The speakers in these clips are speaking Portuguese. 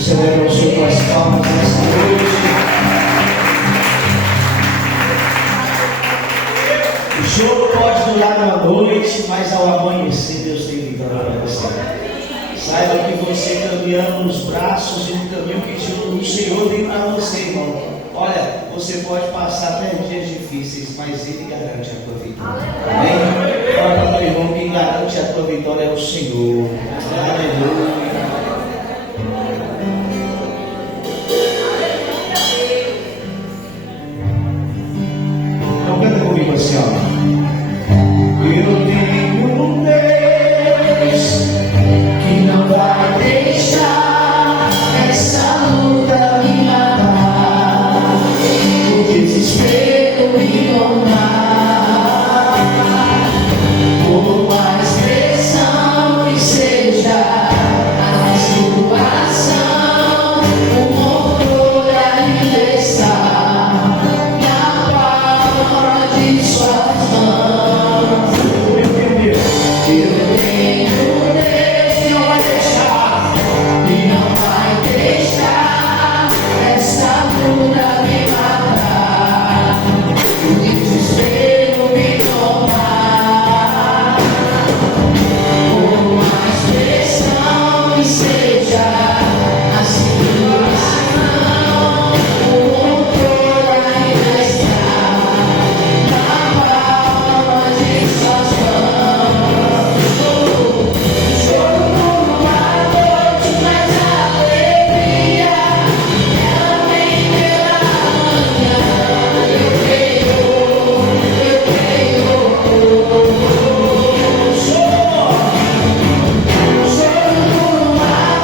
Celebra o Senhor com as palmas nessa noite. O jogo pode durar uma noite, mas ao amanhecer Deus tem vitória para você. Saiba que você caminhando nos braços e no caminho que o Senhor tem para você, irmão. Olha, você pode passar até dias difíceis, mas Ele garante a tua vitória. Amém? Fala para o teu irmão, quem garante a tua vitória é o Senhor. Aleluia. Então canta comigo assim, ó. Eu tenho um Deus que não vai deixar essa luta me matar, o desespero me tomar, por mais pressão que seja a situação, o controle ainda está na palma de suas mãos. Eu tenho Deus que não vai deixar, e não vai deixar essa luta me matar, o desespero me tomar, por mais pressão que seja a situação, o controle ainda está na palma de suas mãos. Choro por uma noite, mas a alegria ela vem pela manhã. Eu creio. Choro por uma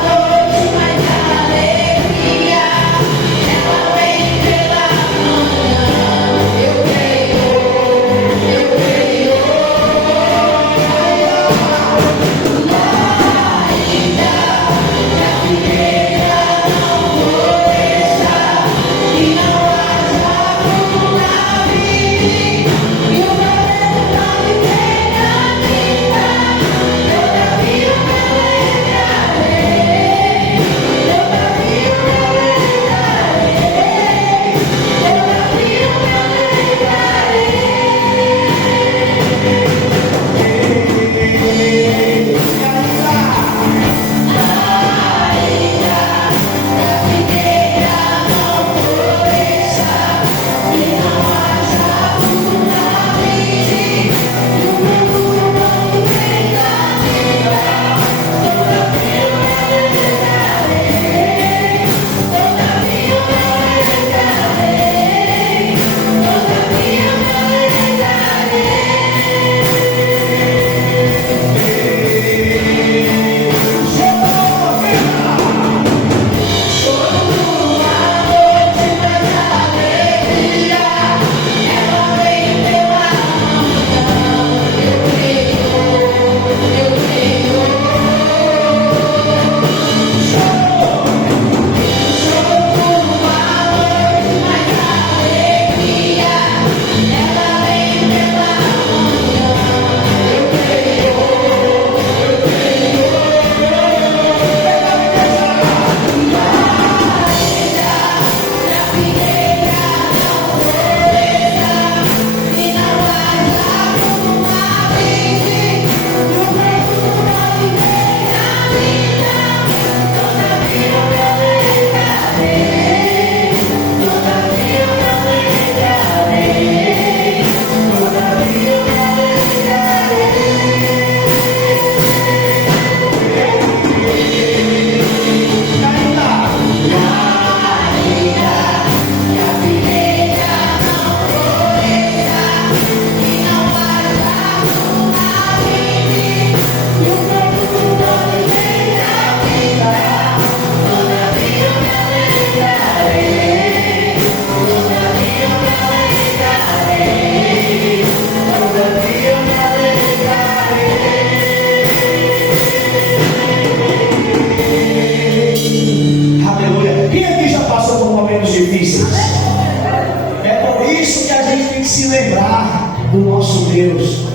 se lembrar do nosso Deus.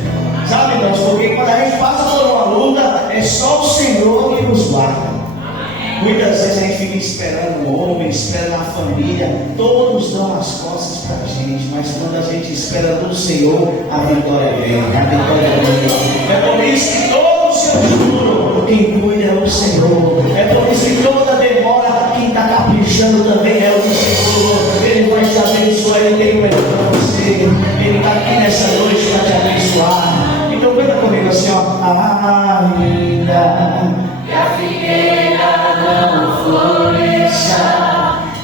Sabe, irmãos, porque quando a gente passa por uma luta, é só o Senhor que nos guarda. Muitas vezes a gente fica esperando um homem, esperando a família, todos dão as costas para a gente, mas quando a gente espera do Senhor, a vitória vem, a vitória vem. É por isso que todo o seu futuro, quem cuida é o Senhor. É por isso que toda demora, quem está caprichando também é o Senhor. Ele vai te abençoar, Ele tem o melhor para você. Ele está aqui nessa noite para te abençoar. Então canta comigo assim, ó. Ainda que a figueira não floresça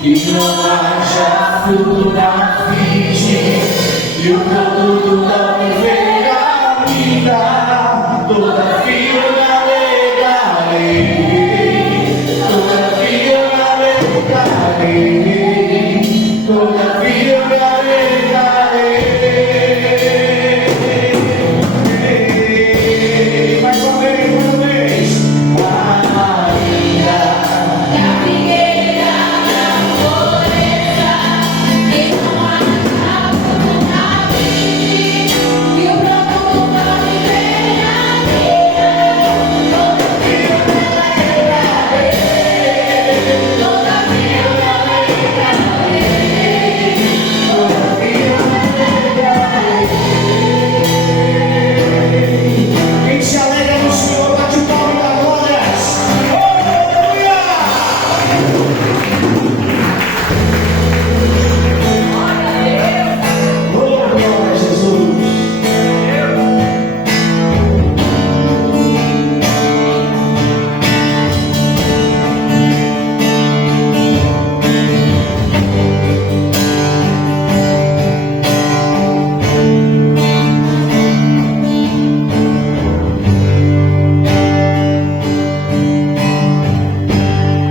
e não haja fruto na vide, e o produto não vem a vida, todavia alegrarei, todavia alegrarei, todavia alegrarei. Mais uma vez. Quem se alegra no Senhor, bate o palmo e dá glórias. Aleluia! Glória a Jesus.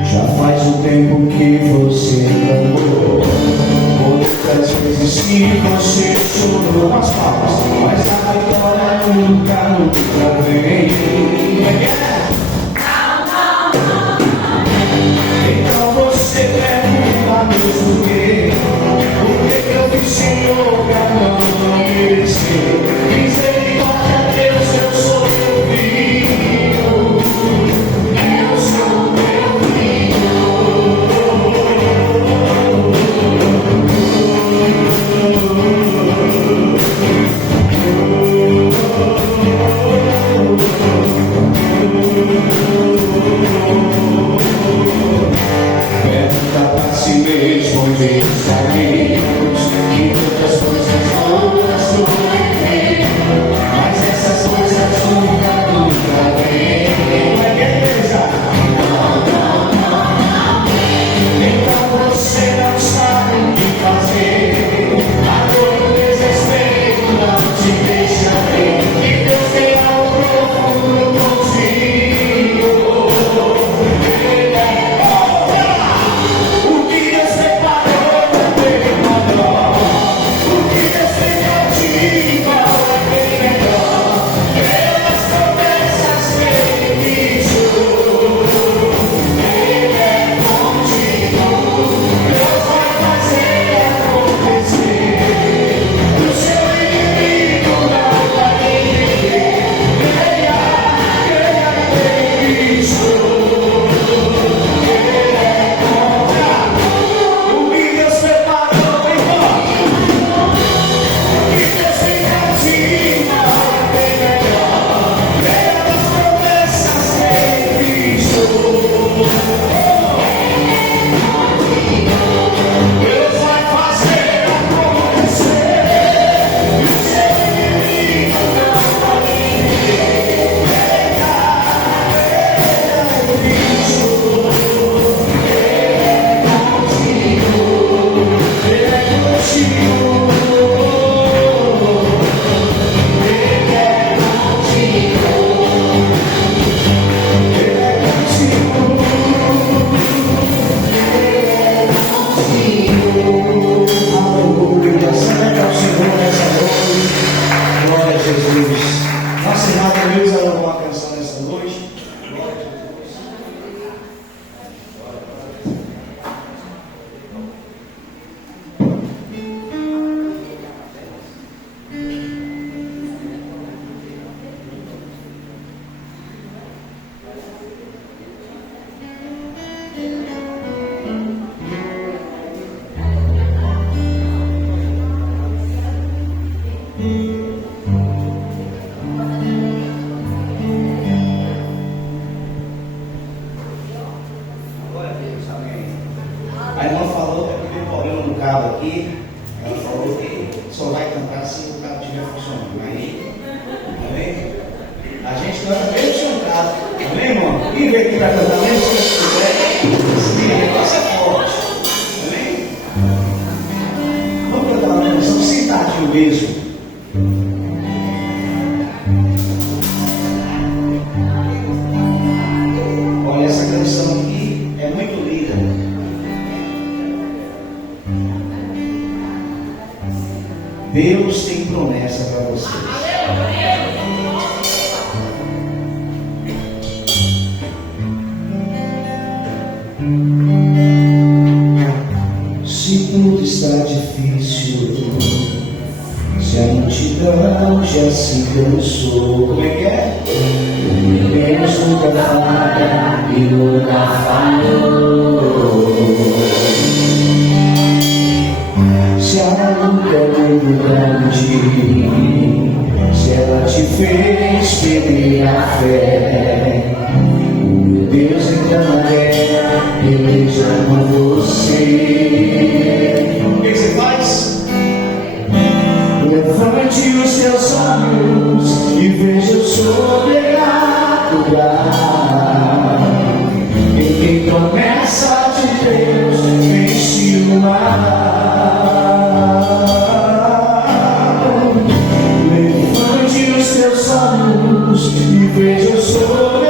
Já faz um tempo que você clamou, outras vezes que você chorou nas palmas, mas a vitória nunca vem. Então você pergunta a Deus por quê? Por que eu fiz, Senhor, pra não merecer? Misericórdia, Deus, eu sou teu filho. Eu sou teu pergunta pra si mesmo onde estaremos, e tantas coisas boas tu viver, mas essas coisas nunca vêm. Então você não sabe o que fazer, a dor e o desespero não te deixa ver, que Deus tem algo profundo contigo. O que Deus preparou é bem maior, o que Deus tem pra ti é bem melhor, pelas promessas que Ele deixou, Ele é contigo, Deus vai fazer acontecer. O seu inimigo canta bem no seu carro. Amém, irmão? E vem aqui para cantar mesmo se você quiser. Esse negócio é forte. Amém? Vamos cantar uma canção sentadinho mesmo. Olha, essa canção aqui é muito linda. Deus tem promessa para vocês. Se tudo está difícil, se a multidão já se cansou, como é que é? Deus nunca falha e nunca falhou. Se a luta é muito grande, se ela te fez perder a fé, Deus entra na guerra, Ele chama você. O que você faz? Levante os seus olhos e veja o sobrenatural. Em quem promessa de Deus vence o mal. Levante os seus olhos e veja o sobrenatural.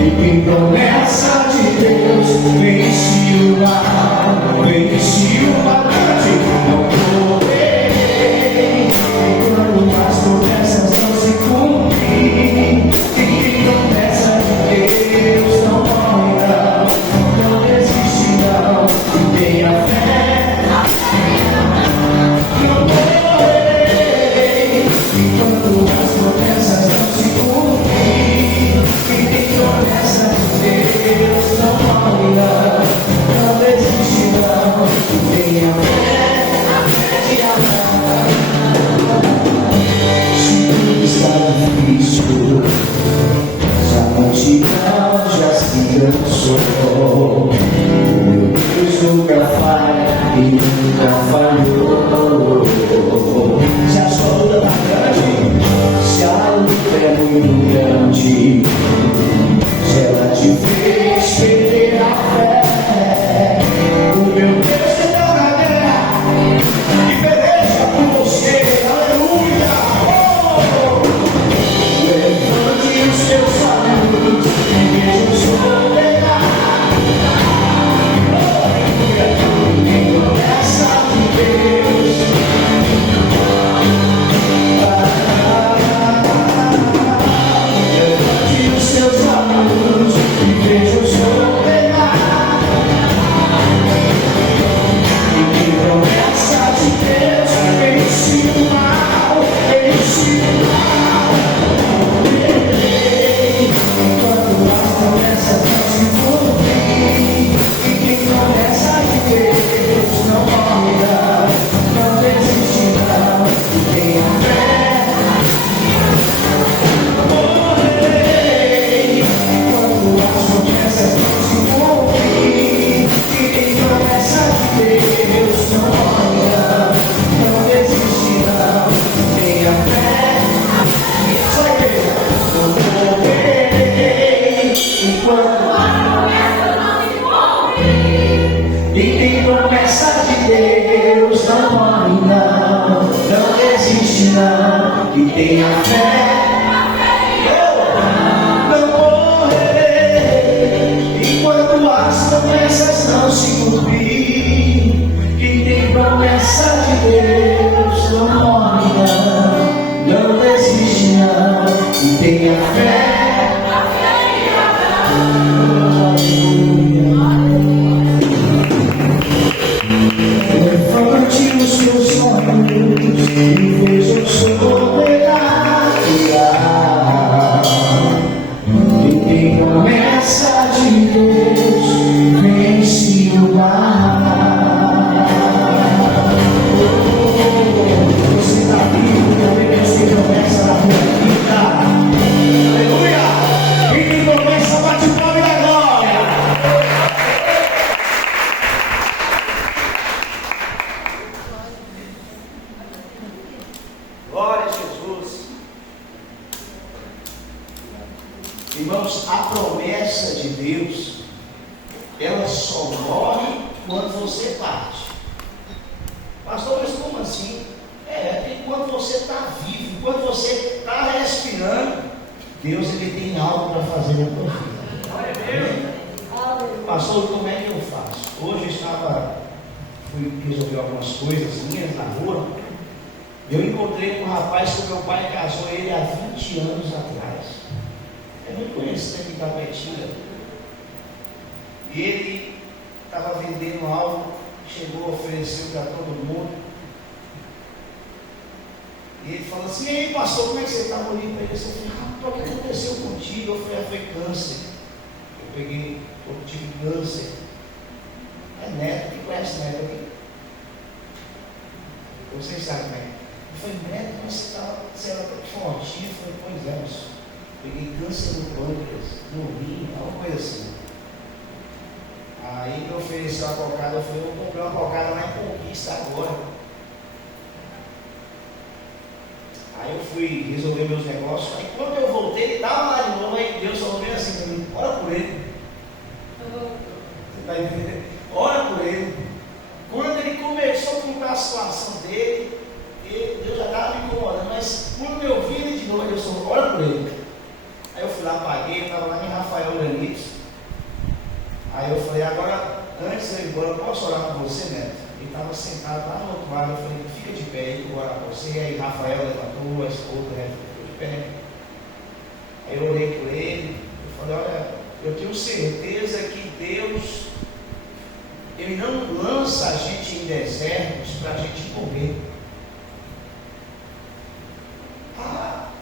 Em quem promessa de Deus vence o mal. Vence o mal. Não correrei quando as promessas não se cumprem. Quem promessa de Deus não morre, não desiste não, tenha fé. Não morrerei quando as promessas não se cumprem. Quem promessa de Deus não morre, não desiste não, tenha fé. Difícil, se a multidão já se cansou, meu Deus nunca falha e nunca falhou. Se a sua luta está grande, se a luta é muito grande, se ela te fez perder a fé, o meu Deus entrou na guerra e peleja por você. Aleluia! Levante os seus olhos e veja o sobrenatural. Em promessa de Deus. Levante os seus olhos e veja o sobrenatural. Em promessa de Deus vence o mal, vence o mal. Tenha fé, não morrerei enquanto as promessas não se cumprirem. Quem tem promessa de Deus não morre, não desiste não, e tenha fé. Levante os seus olhos e veja o sobrenatural. Quem tem promessa de Deus vence o mal. Você está vivo, também Deus tem promessa na tua vida. Aleluia! Quem tem promessa bate o palmo da glória. Glória a Jesus. Irmãos, a promessa de Deus, ela só morre quando você parte. Pastor, mas como assim? Enquanto você está vivo, enquanto você está respirando, Deus ele tem algo para fazer na tua vida. Pastor, como é que eu faço? Hoje fui resolver algumas coisas minhas na rua. Eu encontrei com um rapaz que meu pai casou ele há 20 anos atrás. Eu não conheço aqui da Betinha. E ele estava vendendo algo, chegou, ofereceu para todo mundo. E ele falou assim: e aí, pastor, como é que você está? Olhando para ele assim, eu falei: rapaz, o que aconteceu contigo? Eu falei: foi câncer. Eu tive câncer. É Neto, quem conhece Neto aqui? Vocês sabem, né? Eu falei: Neto, mas você era tão fortinho. Eu falei: pois é, moço. Peguei câncer no pâncreas, no rim, alguma coisa assim. Aí me ofereceu a cocada, eu falei: eu vou comprar uma cocada lá em Conquista agora. Aí eu fui resolver meus negócios. Aí quando eu voltei, ele estava lá de novo. Aí Deus falou bem assim para mim: ora por ele. Você está entendendo? Ora por ele. Quando ele começou a contar a situação dele, Deus já estava me incomodando. Mas quando eu vi ele de novo, Deus falou: ora por ele. Aí eu fui lá, paguei, eu estava lá em Rafael Granitos. Aí eu falei: agora, antes de eu ir embora, eu posso orar por você, Neto? Ele estava sentado lá no outro lado. Eu falei: fica de pé aí, eu vou orar por você. Aí Rafael levantou, a esposa, né, ficou de pé. Aí eu orei por ele. Eu falei: olha, eu tenho certeza que Deus, Ele não lança a gente em desertos para a gente morrer.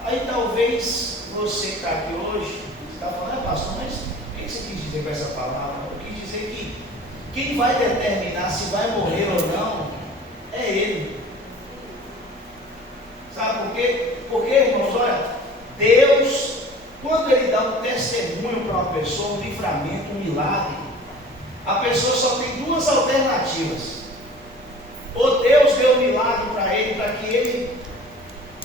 Aí talvez você que está aqui hoje, você está falando: pastor, mas o que você quis dizer com essa palavra? Eu quis dizer que quem vai determinar se vai morrer ou não é Ele. Sabe por quê? Porque, irmãos, olha, Deus, quando Ele dá um testemunho para uma pessoa, um livramento, um milagre, a pessoa só tem duas alternativas. Ou Deus deu um milagre para ele, para que ele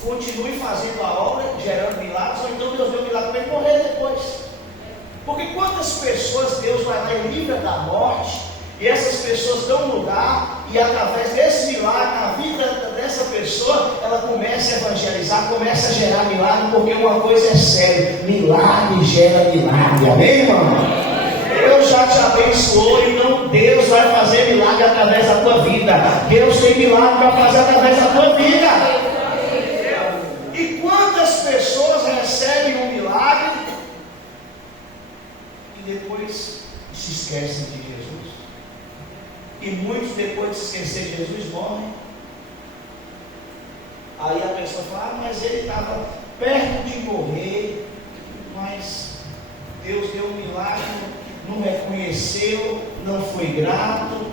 continue fazendo a obra, gerando milagres, ou então Deus deu um milagre para ele morrer depois. Porque quantas pessoas Deus vai lá e livra da morte, e essas pessoas dão lugar, e através desse milagre, na vida dessa pessoa, ela começa a evangelizar, começa a gerar milagre, porque uma coisa é séria: milagre gera milagre. Amém, irmão? Deus já te abençoou, então Deus vai fazer milagre através da tua vida. Deus tem milagre para fazer através da tua vida. E quantas pessoas recebem um milagre e depois se esquecem de Jesus? E muitos, depois de se esquecer de Jesus, morrem. Aí a pessoa fala: mas ele estava perto de morrer, mas Deus deu um milagre, não reconheceu, não foi grato.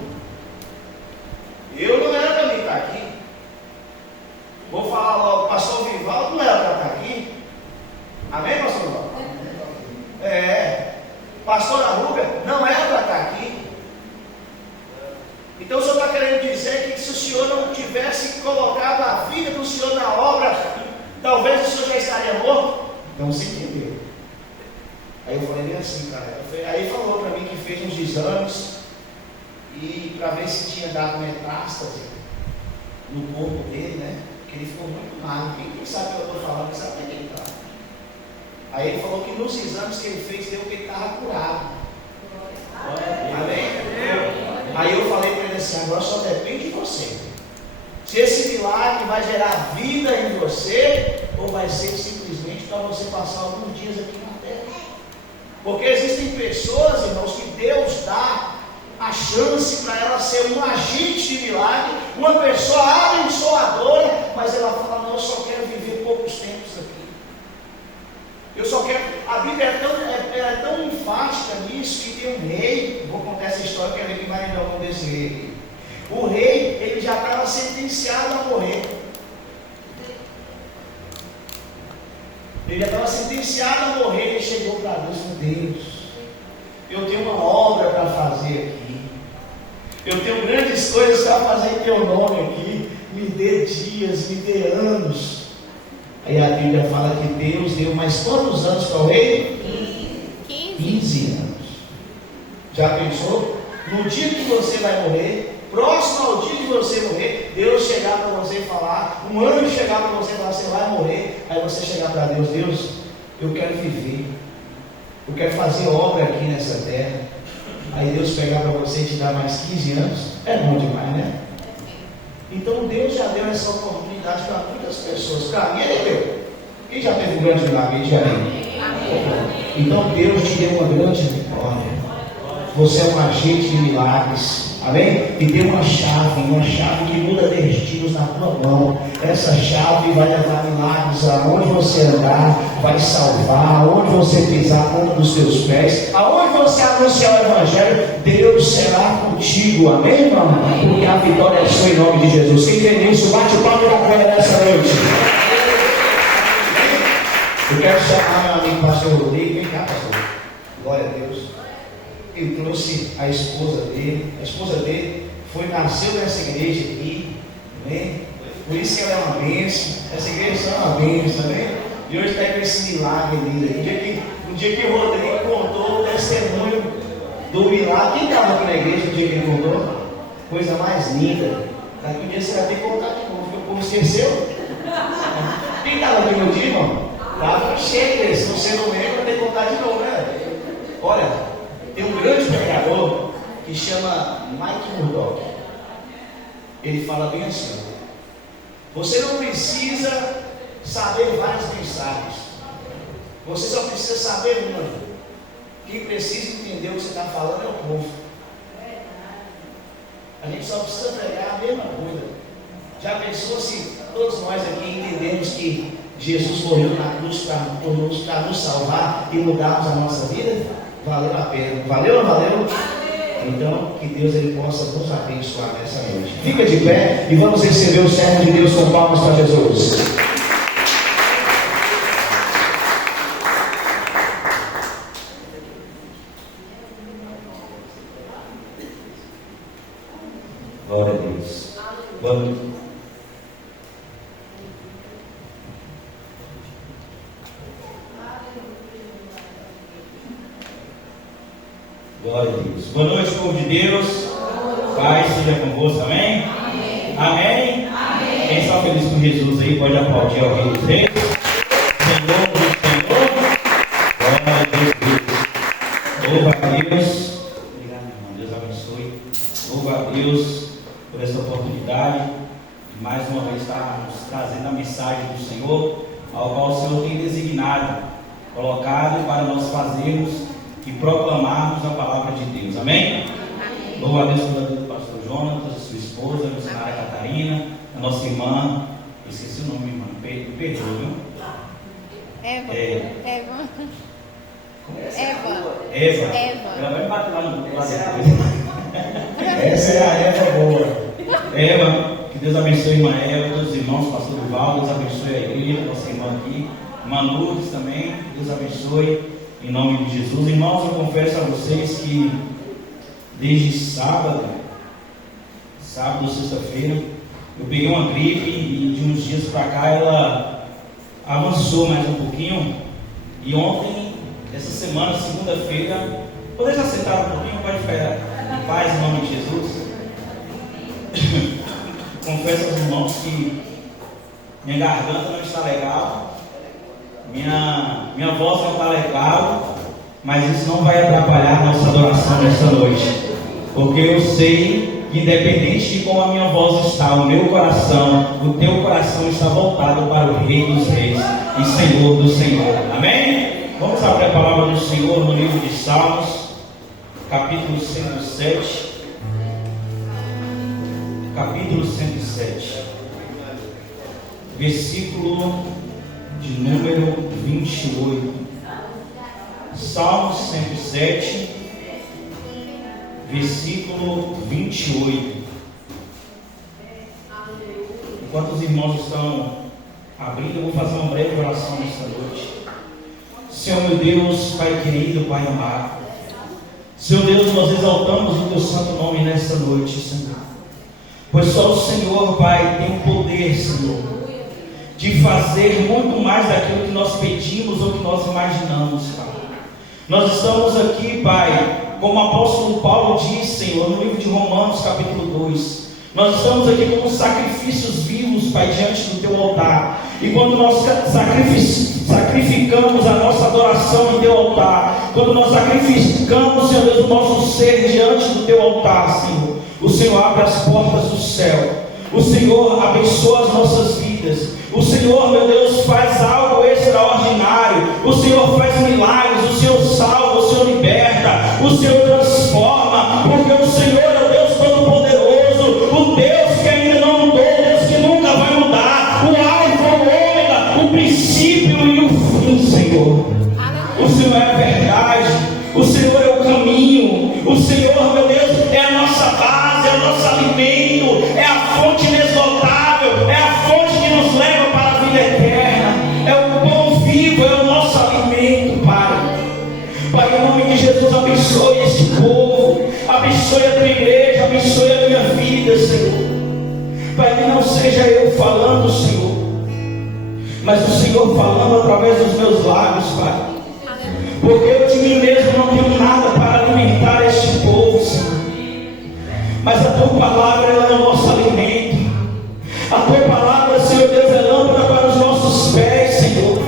Eu não era para mim estar aqui. Vou falar logo: pastor Vivaldo não era para estar aqui. Amém, pastor Vivaldo? Pastora Rúbia não era para estar aqui. Então o senhor está querendo dizer que se o senhor não tivesse colocado a vida do senhor na obra, talvez o senhor já estaria morto? Então você entendeu. Aí eu falei bem assim, cara. Aí ele falou para mim que fez uns exames e para ver se tinha dado metástase no corpo dele, né? Porque ele ficou muito magro. Quem sabe o que eu estou falando, sabe onde ele está. Aí ele falou que nos exames que ele fez, deu que ele estava curado. Amém? Aí eu falei para ele assim: agora só depende de você. Se esse milagre vai gerar vida em você, ou vai ser simplesmente para você passar alguns dias aqui na terra. Porque existem pessoas, irmãos, que Deus dá a chance para ela ser um agente de milagre, uma pessoa abençoadora, mas ela fala: não, eu só quero viver poucos tempos aqui. Eu só quero. A Bíblia é tão enfática nisso que tem um rei. Vou contar essa história, quero ver quem vai lembrar o nome desse rei. O rei, ele já estava sentenciado a morrer. Ele já estava sentenciado a morrer. Ele chegou para Deus e falou: Deus, eu tenho uma obra para fazer aqui. Eu tenho grandes coisas para fazer em teu nome aqui. Me dê dias, me dê anos. Aí a Bíblia fala que Deus deu mais quantos anos para o rei? 15 anos. Já pensou? No dia que você vai morrer, próximo ao dia que você morrer, Deus chegar para você e falar, um anjo chegar para você e falar, você vai morrer, aí você chegar para Deus, Deus, eu quero viver, eu quero fazer obra aqui nessa terra. Aí Deus pegar para você e te dar mais 15 anos, é bom demais, né? Então Deus já deu essa oportunidade para muitas pessoas. Para mim Ele deu. Quem já teve um grande milagre? Então Deus te deu uma grande vitória. Você é um agente de milagres. Amém? E tem uma chave que muda destinos na tua mão. Essa chave vai levar milagres aonde você andar, vai salvar, aonde você pisar a ponta dos teus pés, aonde você anunciar o Evangelho, Deus será contigo. Amém, irmão? Porque a vitória é sua em nome de Jesus. Quem tem isso, bate o palmo da glória nessa noite. Eu quero chamar meu amigo pastor Rodrigo. Vem cá, pastor. Glória a Deus. Ele trouxe a esposa dele. A esposa dele nasceu nessa igreja aqui. Amém? Por isso que ela é uma bênção. Essa igreja é uma bênção, amém? E hoje está com esse milagre lindo aqui. O dia que o Rodrigo contou o testemunho do milagre. Quem estava aqui na igreja no dia que ele contou? Coisa mais linda. Daqui um dia você vai ter que contar de novo, porque o povo esqueceu. Quem estava aqui no dia, irmão? Estava cheio desse. Se você não lembra, vai ter que contar de novo, né? Olha, tem um grande pregador que chama Mike Murdock. Ele fala bem assim: você não precisa saber várias mensagens, você só precisa saber uma. Quem precisa entender o que você está falando é o povo. A gente só precisa pregar a mesma coisa. Já pensou se todos nós aqui entendemos que Jesus morreu na cruz para nos salvar e mudarmos a nossa vida? Valeu a pena. Valeu ou não valeu? Então, que Deus ele possa nos abençoar nessa noite. Fica de pé e vamos receber o servo de Deus com palmas para Jesus. Glória a Deus. Vamos. Glória a Deus. Boa noite, povo de Deus. Pai seja convosco, amém? Amém? Amém? Quem está feliz com Jesus aí, pode aplaudir ao Rei dos Reis. Senhor do Senhor. Glória a Deus. Louva a Deus. Obrigado, irmão. Deus abençoe. Louva a Deus por essa oportunidade de mais uma vez estar nos trazendo a mensagem do Senhor, ao qual o Senhor tem designado, colocado para nós fazermos e proclamarmos a palavra de Deus, amém? Louva a Deus pela vida do pastor Jonas, a sua esposa, a missionária Catarina, a nossa irmã, esqueci o nome, irmã, perdoa, viu? Eva. Ela vai me bater lá no lado depois. Essa é a Eva boa. Eva, que Deus abençoe a irmã Eva, todos os irmãos, pastor Duval, Deus abençoe a igreja, nossa irmã aqui, irmã Lourdes também, Deus abençoe. Em nome de Jesus, irmãos, eu confesso a vocês que desde sábado, sexta-feira, eu peguei uma gripe e de uns dias para cá ela avançou mais um pouquinho. E ontem, essa semana, segunda-feira, pode já sentar um pouquinho, pode ficar em paz em nome de Jesus. Confesso aos irmãos que minha garganta não está legal. Minha voz não está legal, mas isso não vai atrapalhar a nossa adoração nesta noite, porque eu sei que independente de como a minha voz está, o meu coração, o teu coração está voltado para o Rei dos Reis e Senhor do Senhor, amém? Vamos abrir a palavra do Senhor no livro de Salmos, capítulo 107, versículo de número 28. Salmos 107, versículo 28. Enquanto os irmãos estão abrindo, eu vou fazer uma breve oração nesta noite. Senhor meu Deus, Pai querido, Pai amado, Senhor Deus, nós exaltamos o teu santo nome nesta noite, Senhor, pois só o Senhor, Pai, tem o poder, Senhor, de fazer muito mais daquilo que nós pedimos ou que nós imaginamos, Pai. Nós estamos aqui, Pai, como o apóstolo Paulo diz, Senhor, no livro de Romanos, capítulo 2. Nós estamos aqui como sacrifícios vivos, Pai, diante do Teu altar. E quando nós sacrificamos a nossa adoração em Teu altar, quando nós sacrificamos, Senhor Deus, o nosso ser diante do Teu altar, Senhor, o Senhor abre as portas do céu. O Senhor abençoa as nossas vidas. O Senhor, meu Deus, faz algo extraordinário. O Senhor faz milagres. O Senhor salva, o Senhor liberta, o Senhor transforma. Porque o Senhor é o Deus Todo-Poderoso, o Deus que ainda não mudou, o Deus que nunca vai mudar, o Alfa, o Ômega, o princípio e o fim, Senhor. O Senhor é a verdade, o Senhor é o caminho, o Senhor, meu Deus, é a nossa base, é o nosso alimento, é a fonte inesgotável, é a fonte que nos leva para a vida eterna, é o pão vivo, é o nosso alimento, Pai. Pai, em nome de Jesus, abençoe este povo, abençoe a tua igreja, abençoe a minha vida, Senhor. Pai, que não seja eu falando, Senhor, mas o Senhor falando através dos meus lábios, Pai. Porque eu de mim mesmo não tenho nada para alimentar este povo, Senhor. Mas a tua palavra, ela é o nosso alimento. A tua palavra, Senhor Deus, é lâmpada para os nossos pés, Senhor.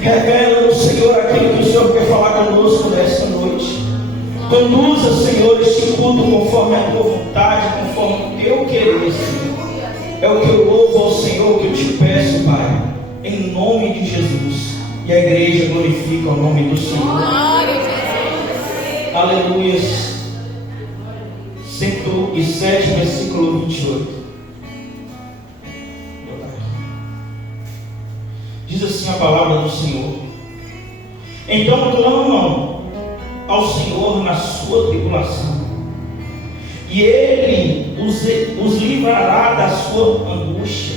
Revela-nos, Senhor, aquilo que o Senhor quer falar conosco nesta noite. Conduza, Senhor, este culto conforme a tua vontade, conforme o teu querer, Senhor. É o que eu louvo ao Senhor, que eu te peço, Pai, em nome de Jesus. E a igreja glorifica o nome do Senhor. Aleluia. 107, versículo 28. Diz assim a palavra do Senhor: então clamam ao Senhor na sua tribulação, e Ele os livrará da sua angústia.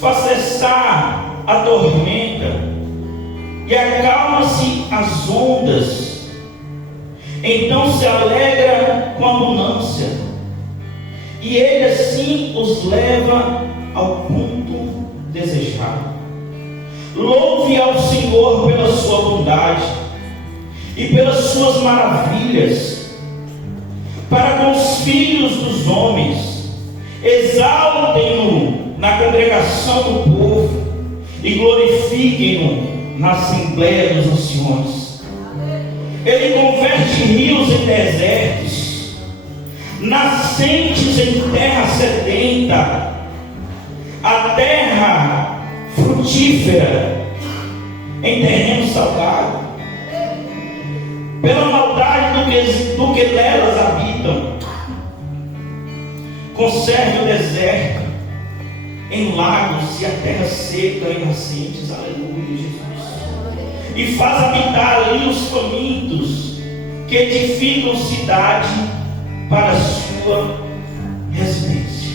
Faz cessar a tormenta e acalma-se as ondas. Então se alegra com abundância, e Ele assim os leva ao ponto desejado. Louve ao Senhor pela sua bondade e pelas suas maravilhas para com os filhos dos homens. Exaltem-no na congregação do povo e glorifiquem-no na assembleia dos anciões. Ele converte rios em desertos, nascentes em terra sedenta, a terra frutífera em terreno salgado. Pela maldade do que nelas habitam, conserve o deserto em lagos e a terra seca em nascentes. Aleluia, Jesus. E faz habitar ali os famintos, que edificam cidade para a sua residência.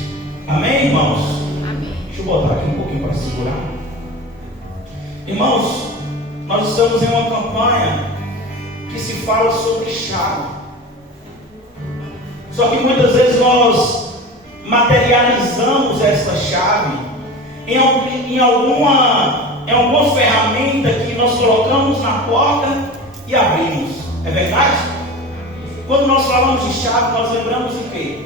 Amém, irmãos? Amém. Deixa eu botar aqui um pouquinho para segurar. Irmãos, nós estamos em uma campanha que se fala sobre chave. Só que muitas vezes nós materializamos esta chave em alguma ferramenta que nós colocamos na porta e abrimos. É verdade? Quando nós falamos de chave, nós lembramos de quê?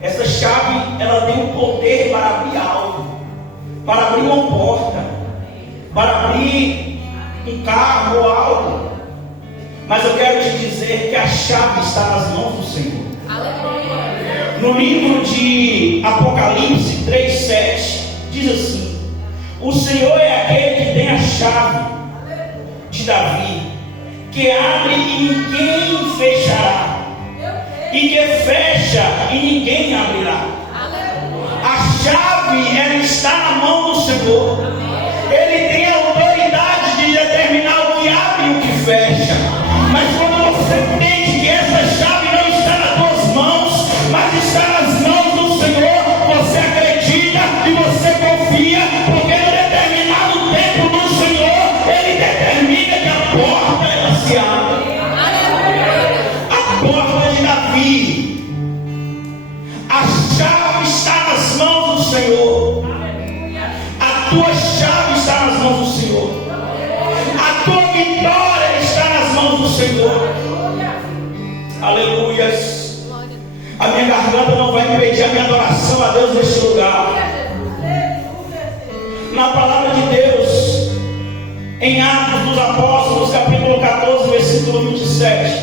Essa chave, ela tem o poder para abrir algo, para abrir uma porta, para abrir um carro ou algo. Mas eu quero te dizer que a chave está nas mãos do Senhor. Aleluia. No livro de Apocalipse 3:7 diz assim: o Senhor é aquele que tem a chave de Davi, que abre e ninguém fechará, e que fecha e ninguém abrirá. A chave, ela está na mão do Senhor. Ele tem a autoridade de determinar o que abre e o que fecha. Mas quando você entende que essa chave não está nas tuas mãos, mas está nas mãos do Senhor, você acredita e você confia, porque no determinado tempo do Senhor, Ele determina que a porta ela se abre. A porta de Davi, a chave está nas mãos do Senhor. A tua chave está nas mãos do Senhor. A tua vitória garganta não vai impedir a minha adoração a Deus neste lugar. Na palavra de Deus, em Atos dos Apóstolos, capítulo 14, versículo 27,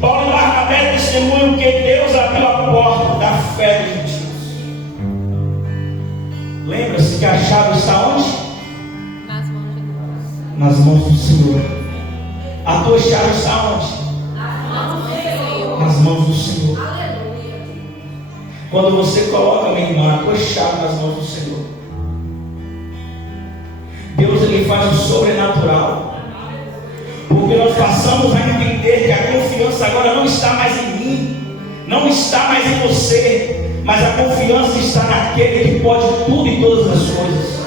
Paulo e Barnabé testemunham que Deus abriu a porta da fé dos gentios. Lembra-se que a chave está onde? Nas mãos de Deus. Nas mãos do Senhor. A tua chave está onde? Nas mãos do Senhor. Quando você coloca, minha irmã, a tua chave nas mãos do Senhor, Deus ele faz o sobrenatural. Porque nós passamos a entender que a confiança agora não está mais em mim, não está mais em você, mas a confiança está naquele que pode tudo e todas as coisas.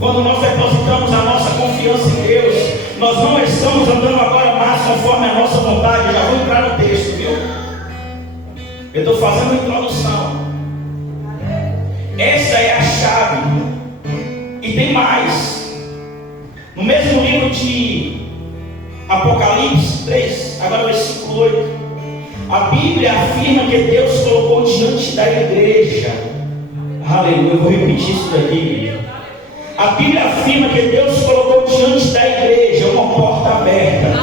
Quando nós depositamos a nossa confiança em Deus, nós não estamos andando agora mais conforme a nossa vontade. Eu já vou entrar no texto, viu? Eu estou fazendo uma introdução. Essa é a chave. E tem mais. No mesmo livro de Apocalipse 3, agora versículo 8, a Bíblia afirma que Deus colocou diante da igreja. Aleluia, eu vou repetir isso daqui. A Bíblia afirma que Deus colocou diante da igreja uma porta aberta,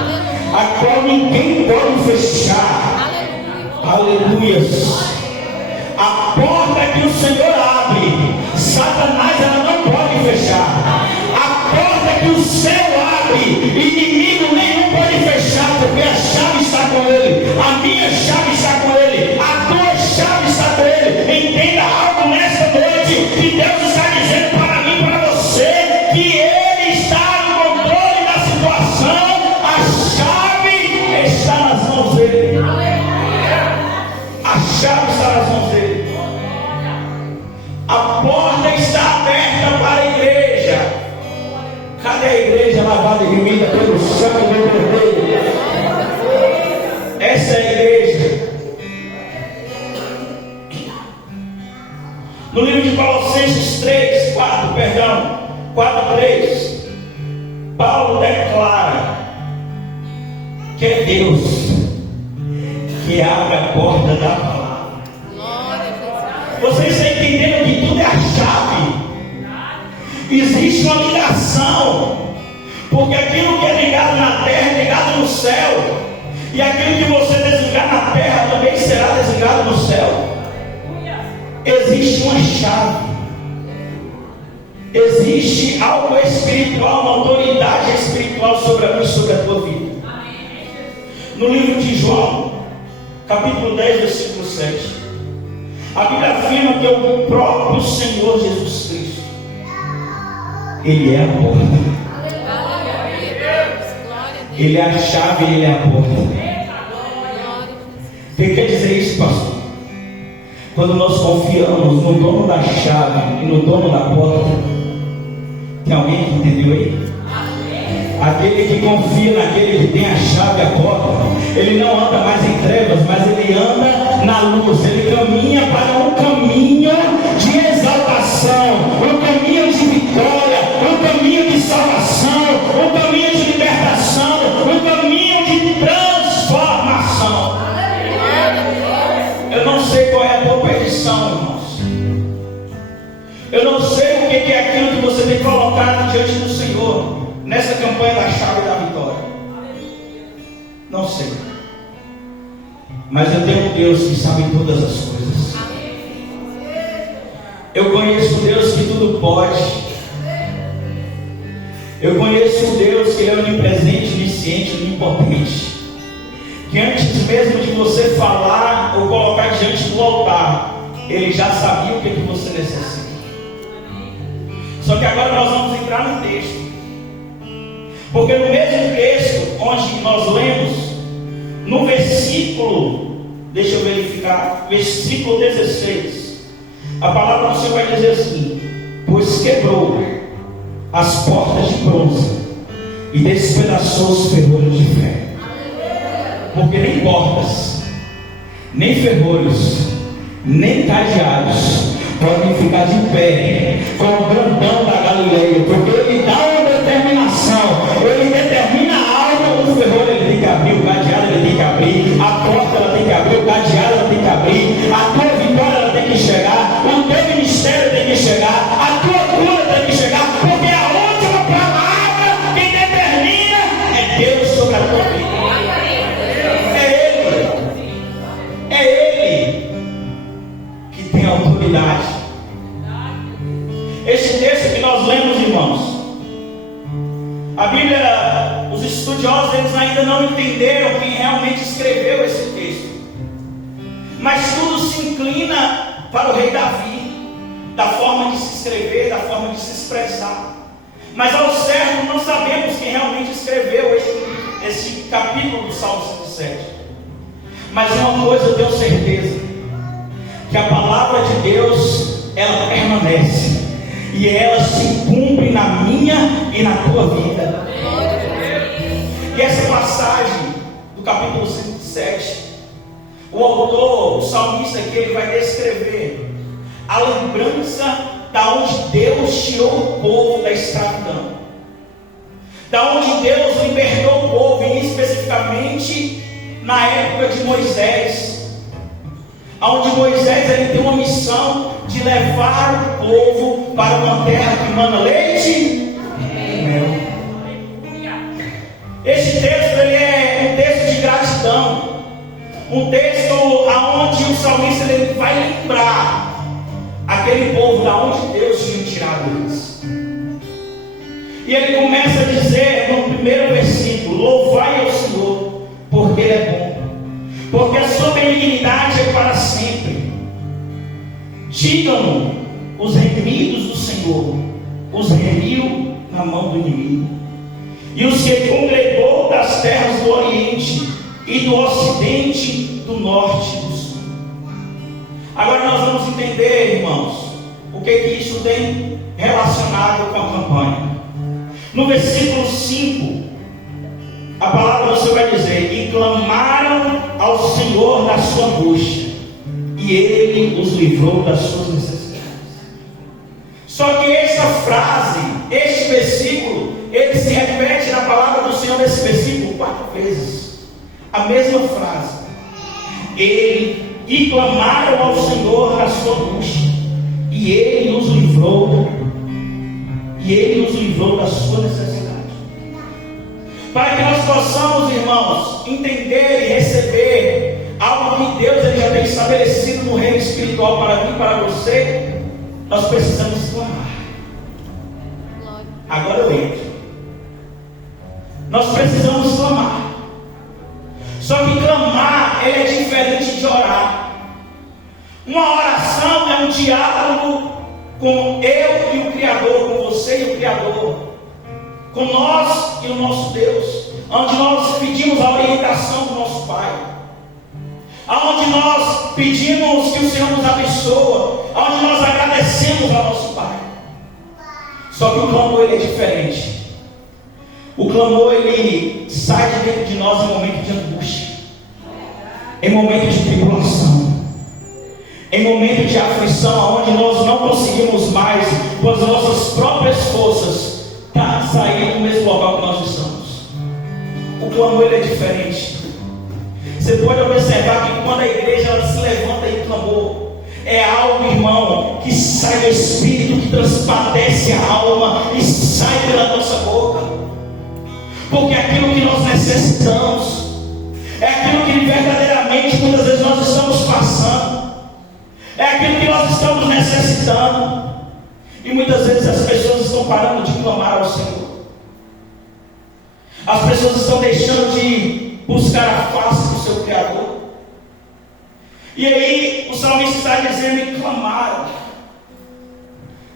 a qual ninguém pode fechar. Aleluia. A porta que o Senhor abre, Satanás ela não pode fechar. A porta que o céu abre, inimigo nenhum pode fechar, porque a chave está com ele. A minha chave está com ele. A tua chave está com ele. Entenda algo nesta noite, que Deus está dizendo para mim e para você, que ele está no controle da situação. A chave está nas mãos dele. A chave está nas mãos dele. A porta está aberta para a igreja. Cadê a igreja lavada e remida pelo sangue do Cordeiro? Essa é a igreja. No livro de Colossenses 4:3, Paulo declara que é Deus que abre a porta da palavra. Vocês estão entendendo que tudo é a chave? Existe uma ligação, porque aquilo que é ligado na terra é ligado no céu, e aquilo que você desligar na terra também será desligado no céu. Existe uma chave, existe algo espiritual, uma autoridade espiritual sobre a minha e sobre a tua vida. No livro de João, capítulo 10, versículo 7, a Bíblia afirma que o próprio Senhor Jesus Cristo, Ele é a porta. Ele é a chave, Ele é a porta. O que quer dizer isso, pastor? Quando nós confiamos no dono da chave e no dono da porta, tem alguém que entendeu aí? Aquele que confia naquele que tem a chave, a porta, ele não anda mais em trevas, mas ele anda na luz. Ele caminha para um caminho de exaltação, um caminho de vitória, um caminho de salvação, um caminho de libertação, um caminho de transformação. Eu não sei qual é a tua perdição, irmãos. Eu não sei o que é aquilo que você tem colocado diante do Senhor nessa campanha da chave da vitória. Não sei. Mas eu tenho um Deus que sabe todas as coisas. Eu conheço um Deus que tudo pode. Eu conheço um Deus que Ele é onipresente, onisciente, onipotente. Que antes mesmo de você falar ou colocar diante do altar, Ele já sabia o que você necessita. Só que agora nós vamos entrar no texto. Porque no mesmo texto onde nós lemos, no versículo, deixa eu verificar, versículo 16, a palavra do Senhor vai dizer assim: pois quebrou as portas de bronze e despedaçou os ferrolhos de ferro. Porque nem portas, nem ferrolhos, nem cadeados podem ficar de pé com o grandão da Galileia, porque ele dá uma determinação, ele determina algo. O ferrolho ele tem que abrir, o cadeado ele tem que abrir, a porta ela tem que abrir, o cadeado tem autoridade. Este texto que nós lemos, irmãos, a Bíblia, os estudiosos eles ainda não entenderam quem realmente escreveu esse texto, mas tudo se inclina para o rei Davi, da forma de se escrever, da forma de se expressar. Mas ao certo não sabemos quem realmente escreveu esse capítulo do Salmo 107. Mas uma coisa eu tenho certeza, que a palavra de Deus, ela permanece, e ela se cumpre na minha e na tua vida. E essa passagem do capítulo 107, o autor, o salmista aqui, ele vai descrever a lembrança da onde Deus tirou o povo da escravidão, da onde Deus libertou o povo, e especificamente na época de Moisés, onde Moisés ele tem uma missão de levar o povo para uma terra que mana leite e mel. Este texto ele é um texto de gratidão, um texto onde o salmista ele vai lembrar aquele povo da onde Deus tinha tirado eles. E ele começa a dizer no primeiro versículo: louvai ao Senhor, porque Ele é bom, porque a sua benignidade é para sempre. Digam os remidos do Senhor, os remiu na mão do inimigo, e os que congregou das terras do Oriente e do Ocidente, do Norte e do Sul. Agora nós vamos entender, irmãos, o que isso tem relacionado com a campanha. No versículo 5, a palavra do Senhor vai dizer: e clamaram ao Senhor da sua angústia, e Ele os livrou das suas necessidades. Só que essa frase, este versículo, ele se repete na palavra do Senhor nesse versículo 4 vezes. A mesma frase. E clamaram ao Senhor da sua angústia, e Ele os livrou, da sua necessidade. Para que nós possamos, irmãos, entender e receber algo que Deus ele já tem estabelecido no reino espiritual para mim e para você, nós precisamos clamar. Agora eu entro. Nós precisamos clamar. Só que clamar ele é diferente de orar. Uma oração é um diálogo com eu e o Criador, com você e o Criador, com nós e o nosso Deus, onde nós pedimos a orientação do nosso Pai, onde nós pedimos que o Senhor nos abençoe, onde nós agradecemos ao nosso Pai. Só que o clamor ele é diferente. O clamor ele sai de dentro de nós em momento de angústia, em momento de tribulação, em momento de aflição, onde nós não conseguimos mais, com as nossas próprias forças, sair do mesmo local que nós estamos. O clamor ele é diferente. Você pode observar que quando a igreja ela se levanta em clamor, é algo, irmão, que sai do Espírito, que transpadece a alma e sai pela nossa boca. Porque é aquilo que nós necessitamos, é aquilo que verdadeiramente muitas vezes nós estamos passando, é aquilo que nós estamos necessitando. E muitas vezes as pessoas estão parando de clamar ao Senhor. As pessoas estão deixando de buscar a face do seu Criador. E aí o salmista está dizendo: e clamaram.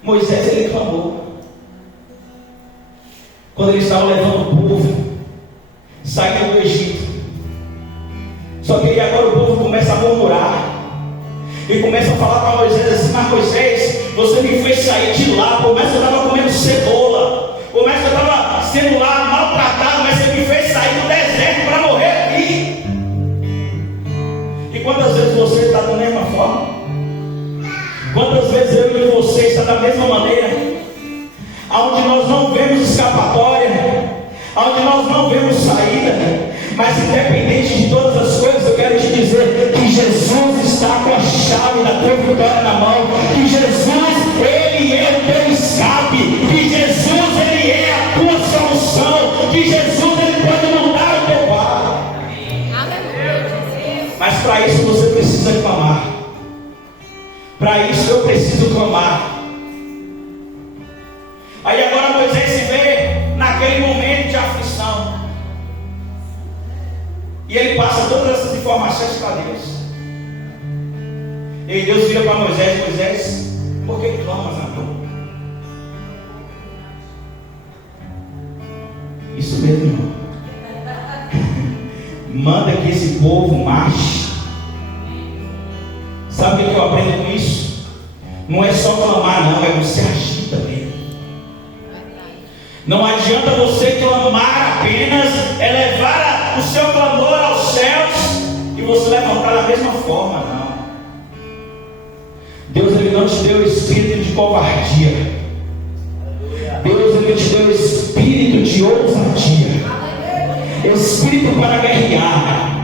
Moisés ele clamou. Quando ele estava levando o povo, saindo do Egito. Só que aí agora o povo começa a murmurar. E começa a falar para Moisés assim: mas Moisés, você me fez sair de lá, por mais que eu estava comendo cebola, por mais que eu estava sendo lá maltratado, mas você me fez sair do deserto para morrer aqui. E quantas vezes você está da mesma forma? Quantas vezes eu e você está da mesma maneira? Onde nós não vemos escapatória, onde nós não vemos saída. Mas independente de todas as coisas, eu quero te dizer que Jesus está com a chave da tua vitória na mão, que Jesus, Ele é o teu escape, que Jesus, Ele é a tua solução, que Jesus, Ele pode mudar o teu quadro. Mas para isso você precisa clamar. Para isso eu preciso clamar. Aí agora Moisés se vê naquele momento de aflição. E ele passa todas essas informações para Deus. E Deus vira para Moisés: Moisés, por que clamas a mim? Isso mesmo, irmão. Manda que esse povo marche. Sabe o que eu aprendo com isso? Não é só clamar, não, é você agir também. Não adianta você clamar apenas, elevar o seu clamor aos céus e você levantar da mesma forma, não. Deus, ele não te deu espírito de covardia. Deus, ele te deu espírito de ousadia, espírito para guerrear.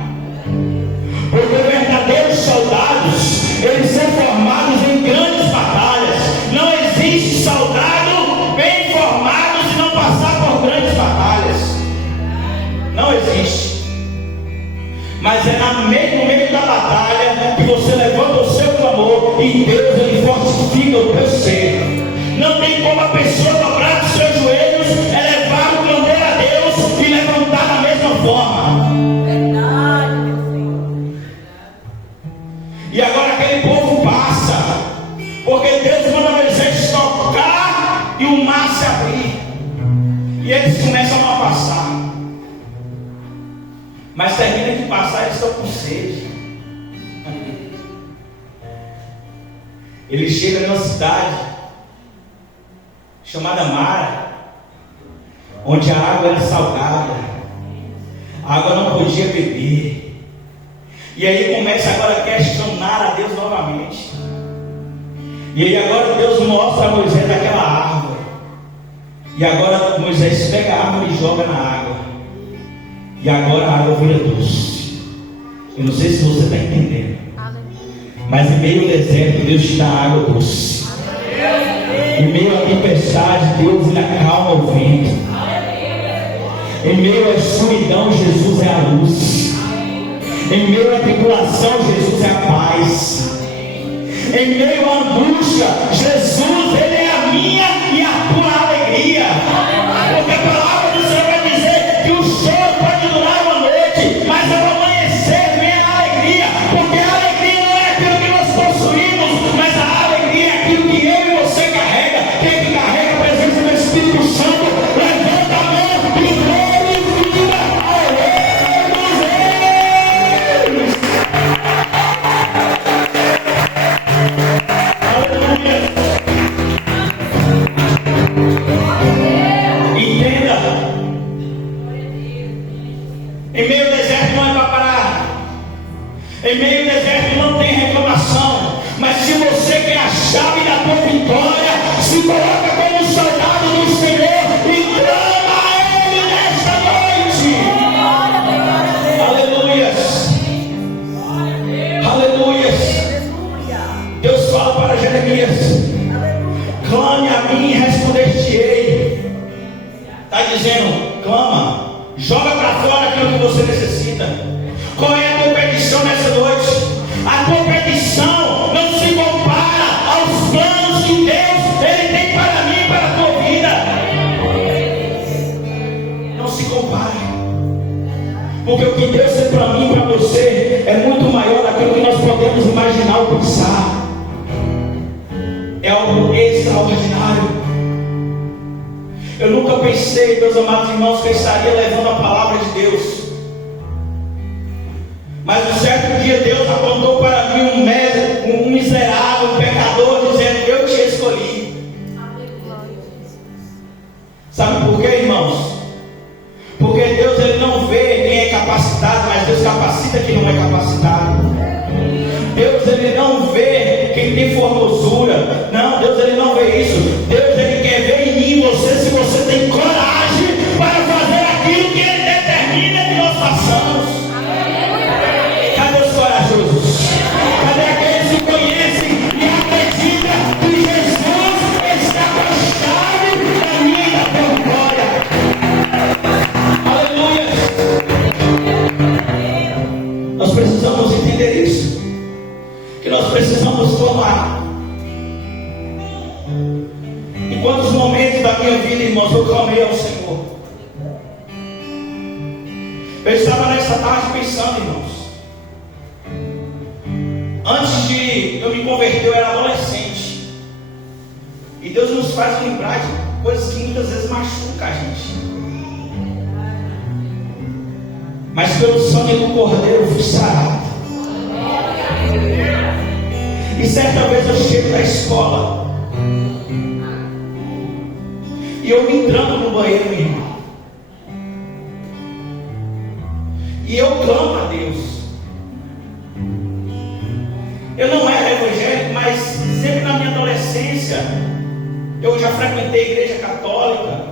Porque verdadeiros soldados, eles são formados em grandes batalhas. Não existe soldado bem formado se não passar por grandes batalhas. Não existe. Mas é no meio da batalha que você levanta o seu clamor e Deus, ele fortifica o teu ser. Não tem como a pessoa dobrar os seus joelhos, elevar o clamor a Deus e levantar da mesma forma. E agora aquele povo passa, porque Deus manda Moisés tocar e o mar se abrir. E eles começam a passar. Mas termina de passar, eles estão com sede. Ele chega numa cidade chamada Mara, onde a água era salgada, a água não podia beber. E aí começa agora a questionar a Deus novamente. E aí agora Deus mostra a Moisés aquela árvore. E agora Moisés pega a árvore e joga na água. E agora a água vira doce. Eu não sei se você está entendendo. Mas em meio ao deserto, Deus te dá água doce. Em meio à tempestade, Deus ele acalma o vento. Em meio à escuridão, Jesus é a luz. Em meio à tribulação, Jesus é a paz. Em meio à angústia, Jesus ele é a minha e a tua alegria. Porque a palavra do Senhor vai dizer que o choro pode durar uma noite, mas ao amanhecer vem a alegria. Porque a alegria não é aquilo que nós possuímos, mas a alegria é aquilo que eu e você carrega. Quem que carrega a presença do Espírito Santo, levanta a mão e glorifica ao Rei dos Reis. Entenda. Em meio ao deserto não é para parar. Em meio ao deserto não tem reclamação. Mas se você quer a chave da tua vitória, se coloca como soldado do Senhor e clama a Ele nesta noite. Aleluias. Aleluias. Deus fala para Jeremias: clame a mim e responder-te-ei. Está dizendo, clama, joga para fora aquilo que você necessita. Qual é a tua petição nessa noite? A tua petição não se compara aos planos que Deus ele tem para mim e para a tua vida. Não se compara. Porque o que Deus tem para mim e para você é muito maior daquilo que nós podemos imaginar ou pensar. É algo extraordinário. Eu nunca pensei, meus amados irmãos, que eu estaria levando a palavra de Deus. Mas um certo dia Deus apontou para mim um miserável, um pecador, dizendo: eu te escolhi. Sabe por quê, irmãos? Porque Deus ele não vê quem é capacitado, mas Deus capacita quem não é capacitado. Deus ele não vê quem tem formosura. Não, Deus ele não vê isso. Deus ele quer ver em mim e você, se você tem coragem para fazer aquilo que ele determina que nós façamos. Cadê os corajosos? Cadê aqueles que conhecem e acreditam que Jesus está com a chave da minha e da tua vitória? Eu estava nessa tarde pensando, irmãos. Antes de eu me converter, eu era adolescente. E Deus nos faz lembrar de coisas que muitas vezes machucam a gente. Mas pelo sangue do Cordeiro eu fui sarado. E certa vez eu chego da escola e eu me entrando no banheiro, meu irmão, e eu clamo a Deus. Eu não era evangélico, mas sempre na minha adolescência eu já frequentei a igreja católica,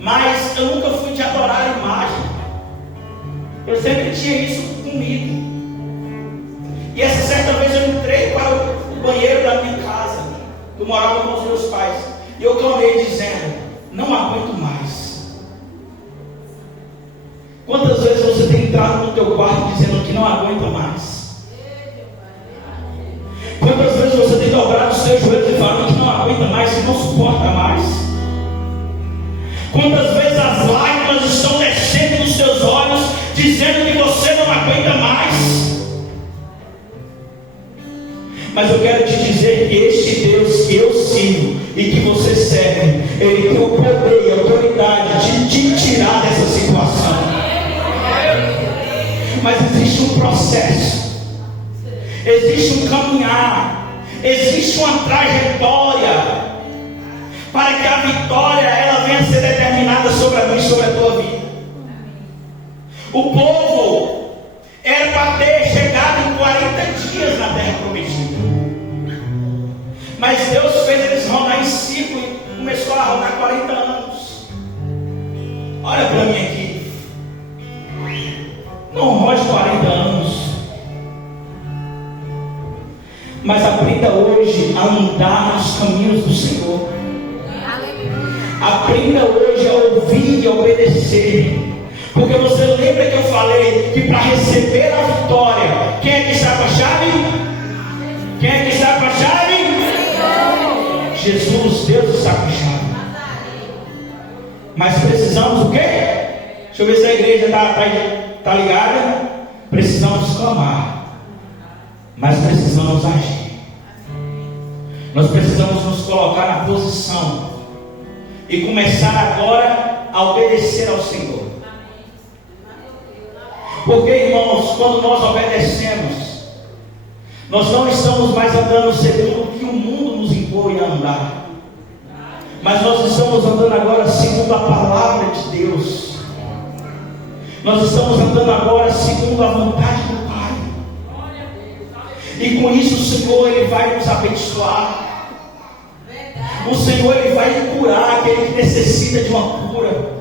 mas eu nunca fui de adorar a imagem. Eu sempre tinha isso comigo. E essa certa vez eu entrei para o banheiro da minha casa, eu morava com os meus pais, e eu clamei dizendo: não aguento mais. Quantas vezes você tem entrado no teu quarto dizendo que não aguenta mais? Quantas vezes você tem dobrado os seus joelhos e falado que não aguenta mais, que não suporta mais? Quantas vezes as lágrimas estão descendo nos seus olhos, dizendo que você não aguenta mais? Mas eu quero te dizer que este Deus que eu sirvo e que você serve, Ele tem o poder e a autoridade de te tirar dessa situação. Mas existe um processo, existe um caminhar, existe uma trajetória para que a vitória ela venha a ser determinada sobre a mim e sobre a tua vida. O povo era para ter chegado em 40 dias na terra prometida, mas Deus fez eles rodar em ciclo e começou a rodar 40 anos. Olha para mim aqui, não rode 40 anos, mas aprenda hoje a andar nos caminhos do Senhor. Aprenda hoje a ouvir e a obedecer. Porque você lembra que eu falei que para receber a vitória, quem é que está com a chave? Quem é que está com a chave? Jesus, Deus está com a chave. Mas precisamos o quê? Deixa eu ver se a igreja está ligada. Precisamos clamar, mas precisamos agir. Nós precisamos nos colocar na posição e começar agora a obedecer ao Senhor. Porque, irmãos, quando nós obedecemos, nós não estamos mais andando segundo o que o mundo nos impõe a andar, mas nós estamos andando agora segundo a palavra de Deus. Nós estamos andando agora segundo a vontade do Pai. E com isso o Senhor Ele vai nos abençoar. O Senhor Ele vai curar aquele que necessita de uma cura.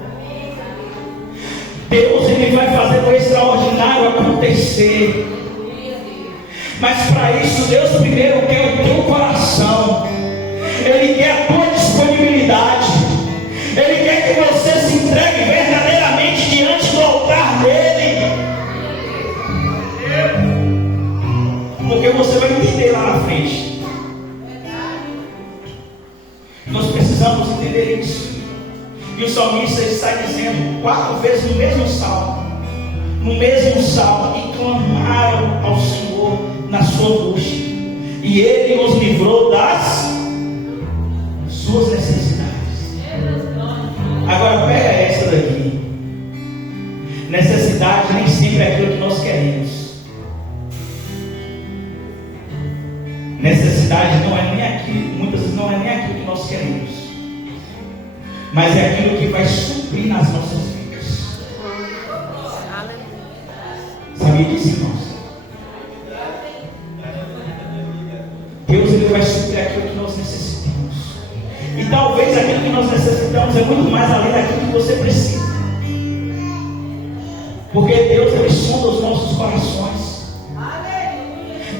Deus Ele vai fazer o extraordinário acontecer. Mas para isso Deus primeiro quer o teu coração. Ele quer a tua disponibilidade. Ele quer que você se entregue verdadeiramente diante do altar dele. Porque você vai entender lá na frente. Nós precisamos entender isso. E o salmista está dizendo 4 vezes no mesmo salmo, e clamaram ao Senhor na sua angústia, e Ele os livrou das suas necessidades. Agora pega essa daqui. Necessidade nem sempre é aquilo que nós queremos. Necessidade não é nem aquilo, muitas vezes não é nem aquilo que nós queremos, mas é aquilo que vai suprir nas nossas vidas. Sabia disso, irmãos? Deus Ele vai suprir aquilo que nós necessitamos. E talvez aquilo que nós necessitamos é muito mais além daquilo que você precisa. Porque Deus Ele sonda os nossos corações.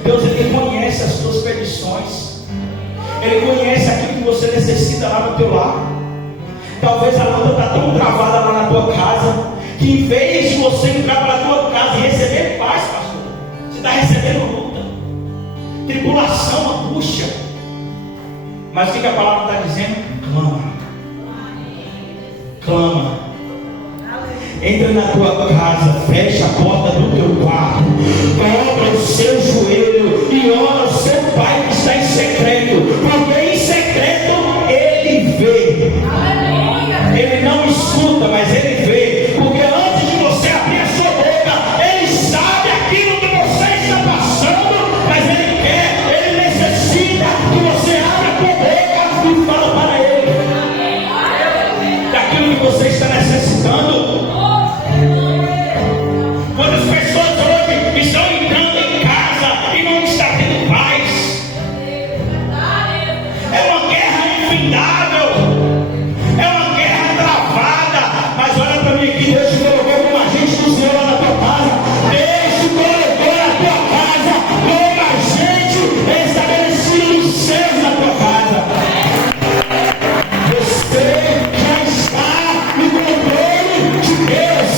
Deus Ele conhece as tuas petições. Ele conhece aquilo que você necessita lá no teu lar. Talvez a luta está tão travada lá na tua casa, que em vez de você entrar para a tua casa e receber paz, pastor, você está recebendo luta, tribulação, angústia. Mas o que a palavra está dizendo? Clama. Clama. Entra na tua casa, fecha a porta do teu quarto, dobra o seu joelho e ora ao seu Pai que está em secreto, porque em secreto Ele vê. Ele não escuta, mas Ele vê, porque antes de você abrir a sua boca, Ele sabe aquilo que você está passando, mas Ele quer, Ele necessita que você abra a tua boca e fala para Ele daquilo que você está necessitando. Quantas pessoas hoje estão entrando em casa e não está tendo paz? É uma guerra infindável, é uma guerra travada. Mas olha para mim aqui, Deus te colocou como agente do Senhor lá na tua casa. Deus te colocou na tua casa como agente estabelecido nos céus na tua casa. Você já está no controle de Deus.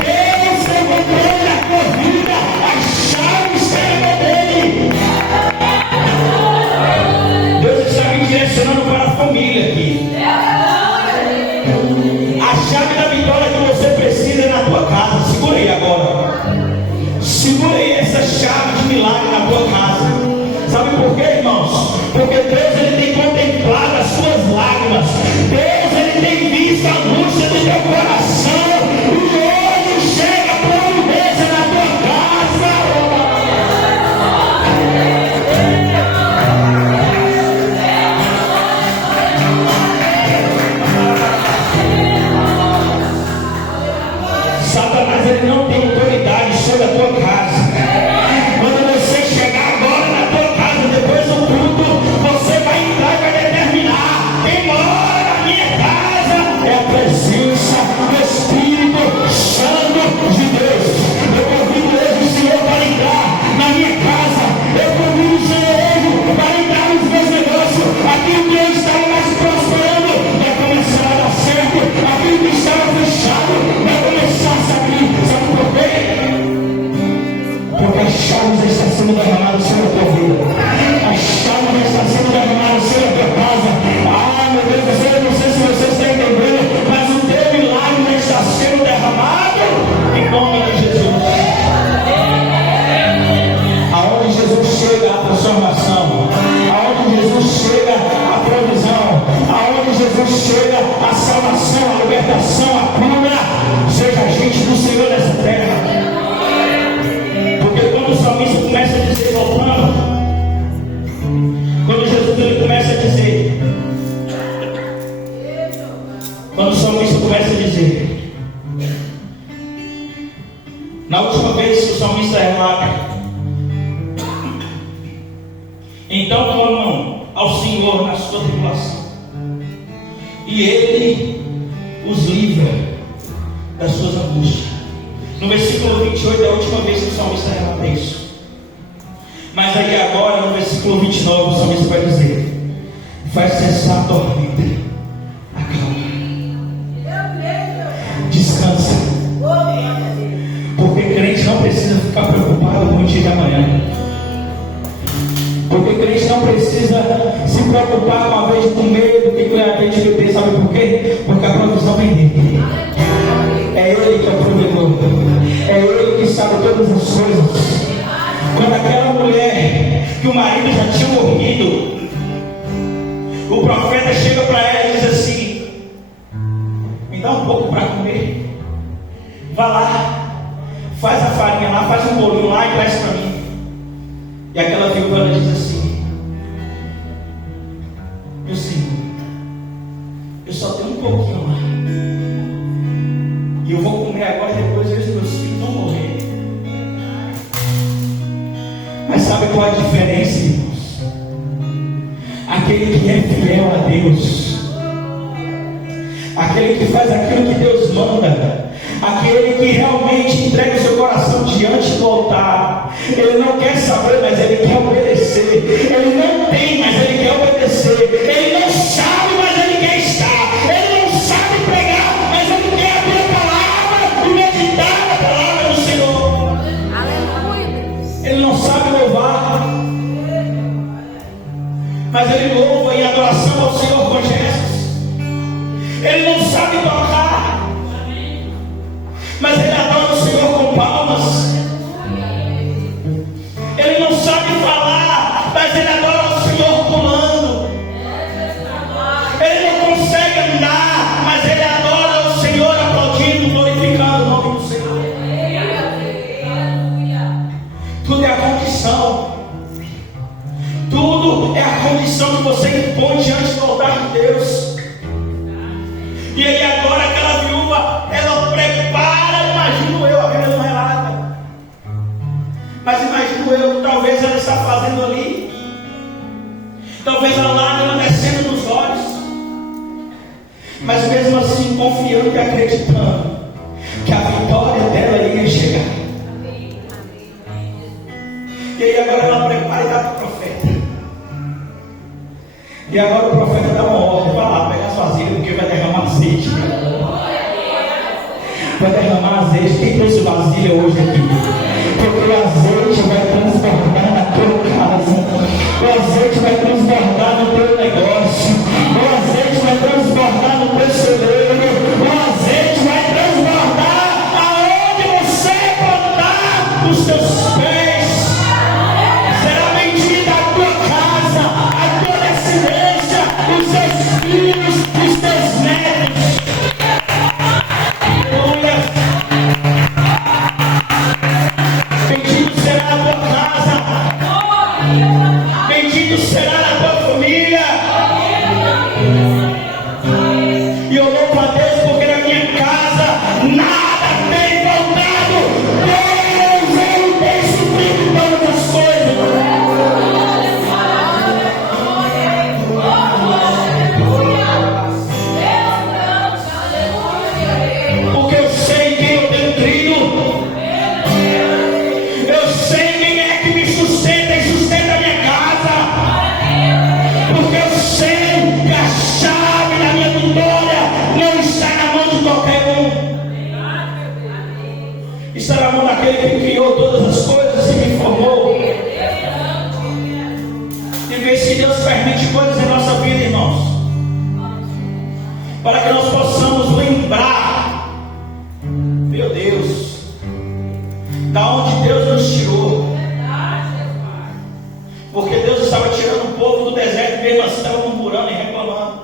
Deus tem o controle da tua vida. A chave está na mão dele. Deus está me direcionando para a família aqui. A chave da vitória que você precisa é na tua casa. Segura aí agora. Segura aí essa chave de milagre na tua casa. Sabe por quê, irmãos? Porque Deus ele tem contemplado as suas lágrimas. Deus ele tem visto a angústia do teu coração. E hoje chega a providência na tua casa. Satanás ele não tem autoridade sobre a tua casa. Quando você chegar agora na tua casa, depois do culto, você vai entrar e vai determinar: quem mora na minha casa é a presença do Espírito Santo de Deus. Eu convido hoje o Senhor para entrar na minha casa. Eu convido o Senhor hoje para entrar nos meus negócios. Aquilo que eu estava mais prosperando vai começar a dar certo. Aquilo que estava fechado vai começar a se abrir. Sabe por quê? Porque as chaves está sendo derramadas sobre a tua vida. As chaves está sendo derramadas sobre a tua casa. Ah, meu Deus do céu, eu não sei se você está entendendo, mas o teu milagre está sendo derramado em nome de Jesus. Aonde Jesus chega a transformação, aonde Jesus chega a provisão, aonde Jesus chega a salvação, a libertação, a cura, seja agente do Senhor nessa terra. Porque quando o salmista começa a dizer, voltando, quando Jesus ele começa a dizer, quando o salmista começa a dizer, na última vez que o salmista relata, então clamam ao Senhor na sua tribulação, e Ele os livra das suas angústias. No versículo 28 é a última vez que o salmista relata isso. Mas aí agora, no versículo 29, o salmista vai dizer: faz cessar a tormenta, acalma, descansa. Porque crente não precisa ficar preocupado com o dia de amanhã. Porque crente não precisa se preocupar uma vez com medo que a gente vai ter. Sabe por quê? Porque a provisão vem dele. É Ele que é o provedor. É Ele que sabe todas as coisas. Quando aquela mulher que o marido já tinha morrido, o profeta chega para ela e diz assim: me dá um pouco para comer. Vá lá, faz a farinha lá, faz um bolinho lá e traz para mim. E aquela viúva diz assim: meu Senhor, eu só tenho um pouquinho lá, e eu vou comer agora e depois os meus filhos vão morrer. Mas sabe qual é a diferença, irmãos? Aquele que é fiel a Deus, aquele que faz aquilo que Deus manda, aquele que realmente entrega o seu coração diante do altar, ele não quer saber, mas ele quer obedecer. Ele não tem, mas ele quer obedecer. Ele não sabe, mas ele quer estar. Ele não sabe pregar, mas ele quer abrir a palavra e meditar na palavra do Senhor. Aleluia. Ele não sabe louvar, mas ele louva em adoração ao Senhor com gestos. Ele não sabe tocar, mas ele adora o Senhor com palmas. Ele não sabe falar, mas ele adora o Senhor pulando. Ele não consegue andar, mas ele adora o Senhor aplaudindo, glorificando o nome do Senhor. Tudo é a condição. Tudo é a condição que você impõe diante do altar de Deus. E aí agora aquela viúva, ela prepara, imagino eu, a Bíblia não relata, mas imagino eu, talvez ela está fazendo ali, talvez a lágrima descendo nos olhos, mas mesmo assim confiando e acreditando que a vitória dela ia chegar. E aí agora ela prepara e dá para o profeta. E agora o profeta dá uma ordem: vai lá, pega as vasilhas, porque vai derramar azeite. Vai derramar azeite. Quem trouxe vasilha hoje aqui? Porque o azeite vai transbordar na tua casa. O azeite vai transbordar no teu negócio. O azeite vai transbordar no teu celeiro. O azeite vai transbordar aonde você botar os teus pés. Será bendita a tua casa, a tua descendência, os seus filhos, os teus netos. Aleluia. Bendito será a tua casa. Bendito será a tua família. E eu louvo a Deus porque na minha casa nada tem faltado. Deus, Ele tem suprido todas as coisas. Porque eu sei quem eu tenho crido. Eu sei quem é que me sustenta e sustenta a minha casa. Porque eu sei que a chave da minha vitória não está na mão de qualquer um. Está na mão daquele que criou todas as coisas e me formou. E vez que Deus permite coisas em nossa vida, irmãos, para que nós possamos lembrar, meu Deus, da onde Deus nos tirou. Porque Deus estava tirando o povo do deserto, mesmo assim estava murmurando e reclamando.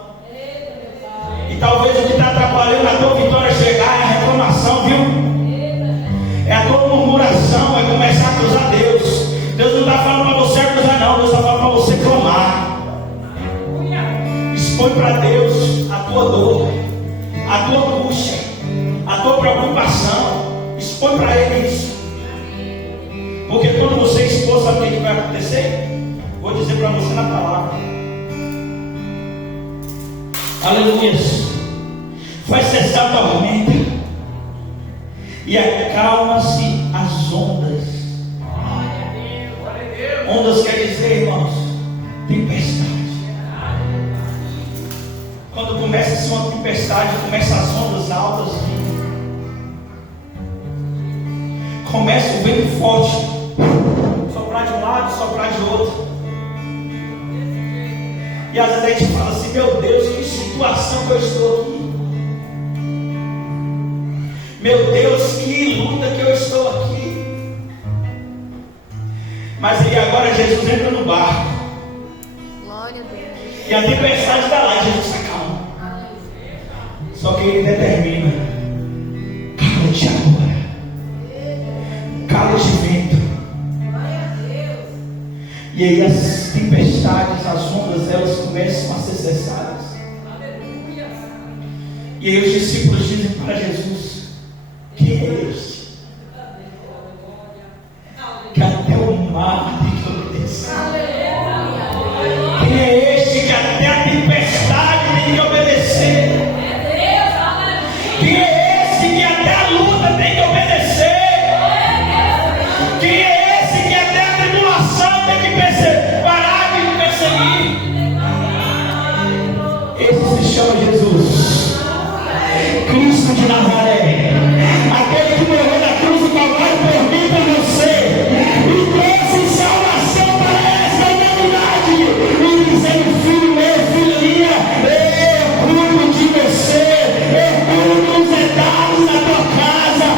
E talvez o que está atrapalhando a tua vitória chegar é a reclamação, viu? É a tua murmuração, é começar a acusar Deus. Deus não está falando para você acusar, não. Deus está falando para você clamar. Expõe para Deus a tua dor, a tua angústia, a tua preocupação. Expõe para Ele isso. Porque quando você expor, sabe o que vai acontecer? Vou dizer para você na palavra. Aleluia. Vai cessar a tormenta e acalma-se as ondas. Ondas quer dizer, irmãos, tempestade. Quando começa uma tempestade, começa as ondas altas vir. Começa o vento forte, soprar de um lado, soprar de outro. E às vezes a gente fala assim: meu Deus, que situação que eu estou aqui. Meu Deus, que luta que eu estou aqui. Mas aí agora Jesus entra no barco. Glória a Deus. E a tempestade está lá, e Jesus está calmo. Só que Ele determina: cala-te agora. Cala-te vento. E aí as tempestades, as ondas, elas começam a ser cessadas. E aí os discípulos dizem para Jesus: quem é este? Que até o mar tem que obedecer. Quem é este que até a tempestade tem que obedecer? Quem é esse que até a luta tem que obedecer? Quem é esse que até a tribulação tem que parar de perseguir? Esse se chama Jesus, Cristo de Nazaré, aquele que morreu na cruz do Calvário por mim e por você, e trouxe salvação para essa humanidade, e dizendo: filho meu, filha minha, eu cuido de você, eu cuido dos detalhes da tua casa,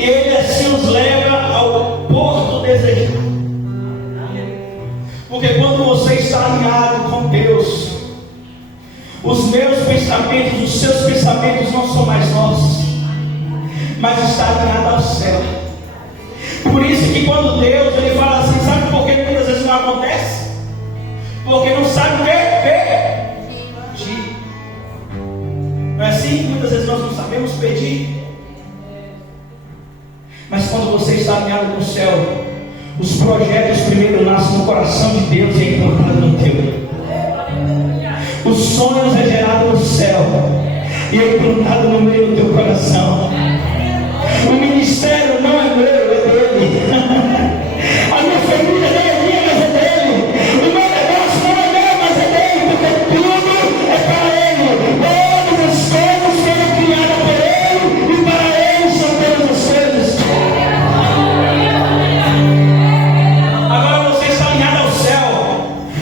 E Ele assim nos leva ao porto desejado. Porque quando você está alinhado com Deus, os meus pensamentos, os seus pensamentos não são mais nossos, mas está alinhado ao céu. Por isso que quando Deus Ele fala assim, sabe por que muitas vezes não acontece? Porque não sabe o que pedir. Não é assim? Muitas vezes nós não sabemos pedir. Mas quando você está alinhado com o céu, os projetos primeiro nascem no coração de Deus e é implantado no teu. Os sonhos é gerado no céu e é implantado no meio do teu coração. O ministério não é meu, é dele. A minha família não é minha, mas é dele. O meu negócio não é meu, mas é dele, porque tudo é para ele. Todas as coisas foram criadas por ele e para ele são todas as coisas. Agora você está alinhado ao céu.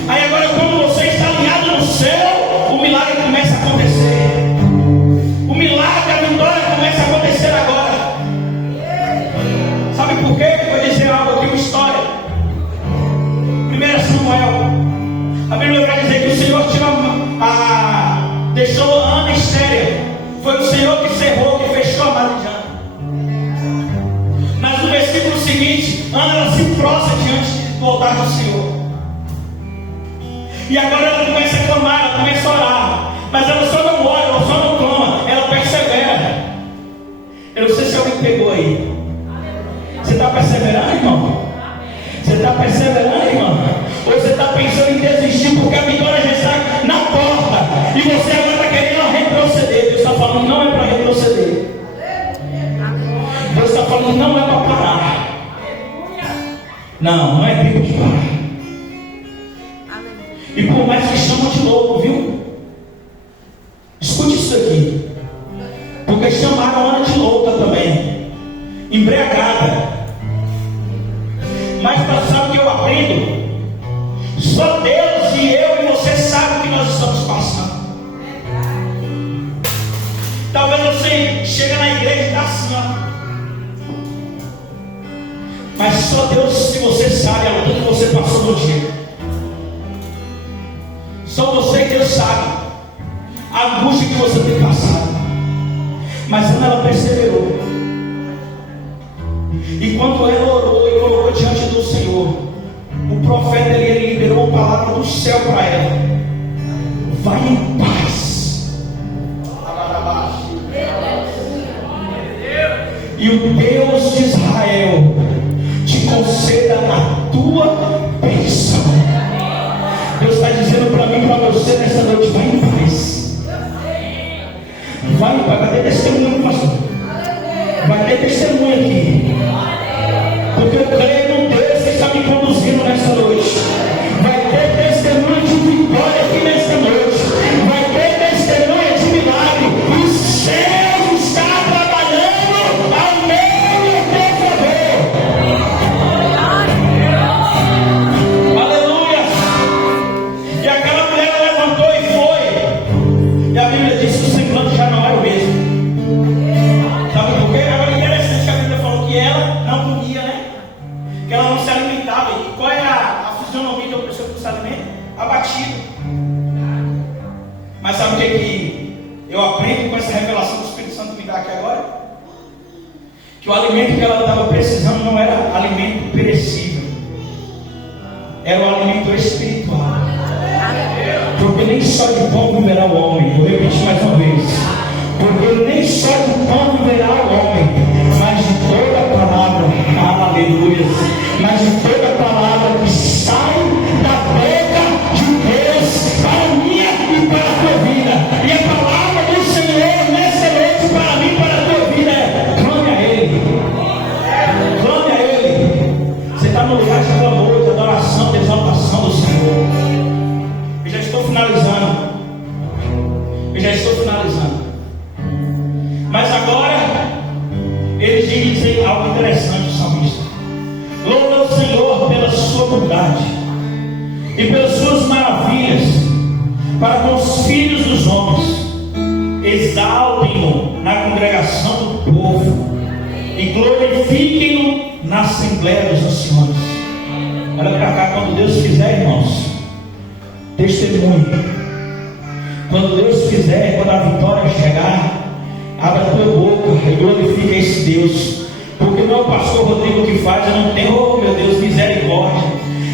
Aí agora quando você está alinhado no céu, o milagre começa a acontecer. O milagre, a vitória começa a acontecer agora. Sabe por quê? Vou dizer algo aqui, uma história. 1 Samuel. A Bíblia vai dizer que o Senhor deixou a Ana estéril. Foi o Senhor que cerrou, que fechou a barriga de Ana. Mas no versículo seguinte, Ana se prostra diante do altar do Senhor. E agora ela começa a clamar, ela começa a orar. Mas ela só não ora, ela só não clama, ela persevera. Eu não sei se alguém pegou aí. Você está perseverando, irmão? Você está perseverando, irmão? Ou você está pensando em desistir porque a vitória já está na porta e você agora está querendo retroceder? Deus está falando, não é para retroceder. Deus está falando, não é para parar. Não é tempo de parar. E por mais que chamam de louco, viu? Escute isso aqui. Porque chamaram Ana de louca também, embriagada. Mas sabe o que eu aprendo? Só Deus e eu e você sabem o que nós estamos passando. Talvez você chegue na igreja e está assim, ó. Mas só Deus, se você sabe a luta que você passou no dia. Só você e Deus sabe a angústia que você tem passado. Mas ela perseverou. E quando ela orou e colocou diante do Senhor, o profeta ele liberou a palavra do céu para ela: vai em paz. E o Deus de Israel te conceda a tua bênção. Deus está dizendo para mim e para você nessa noite: vai em paz. Vai em paz. Vai ter testemunho, pastor. Vai ter testemunho aqui. Porque eu creio num Deus que está me conduzindo nessa noite. Vai ter testemunho de vitória aqui nesta noite. Vai ter testemunho de milagre. O céu está trabalhando ao meio do teu favor. Aleluia. E aquela mulher levantou e foi. E a Bíblia diz que o semblante já não era o mesmo. Sabe por quê? Agora é interessante que a Bíblia falou que ela não comia, né? Que ela não se alimentava. E qual é a fisionomia de uma pessoa que não se alimenta? Abatida. Mas sabe o que eu aprendo com essa revelação do Espírito Santo me dá aqui agora? Que o alimento que ela estava precisando não era alimento perecível, era o alimento espiritual. Porque nem só de pão viverá o homem. Vou repetir mais uma vez. Porque nem só de pão viverá o homem, mas de toda palavra, aleluia, mas de toda palavra que sai da boca de Deus para a minha e para a tua vida. E a palavra do Senhor nessa noite para mim e para a tua vida é: clame a Ele. Clame a Ele. Você está no lugar de clamor, de adoração, de exaltação do Senhor. Eu já estou finalizando. Mas agora eles dizem algo interessante, o salmista: louva o Senhor pela sua bondade e pelas suas maravilhas para com os filhos dos homens. Exaltem-no na congregação do povo. e glorifiquem-no na Assembleia dos Anciões. Olha para cá, quando Deus fizer, irmãos, testemunhe. Quando Deus fizer, quando a vitória chegar, abra a tua boca e glorifica esse Deus. Porque não é o pastor Rodrigo que faz, eu não tenho, oh meu Deus, misericórdia.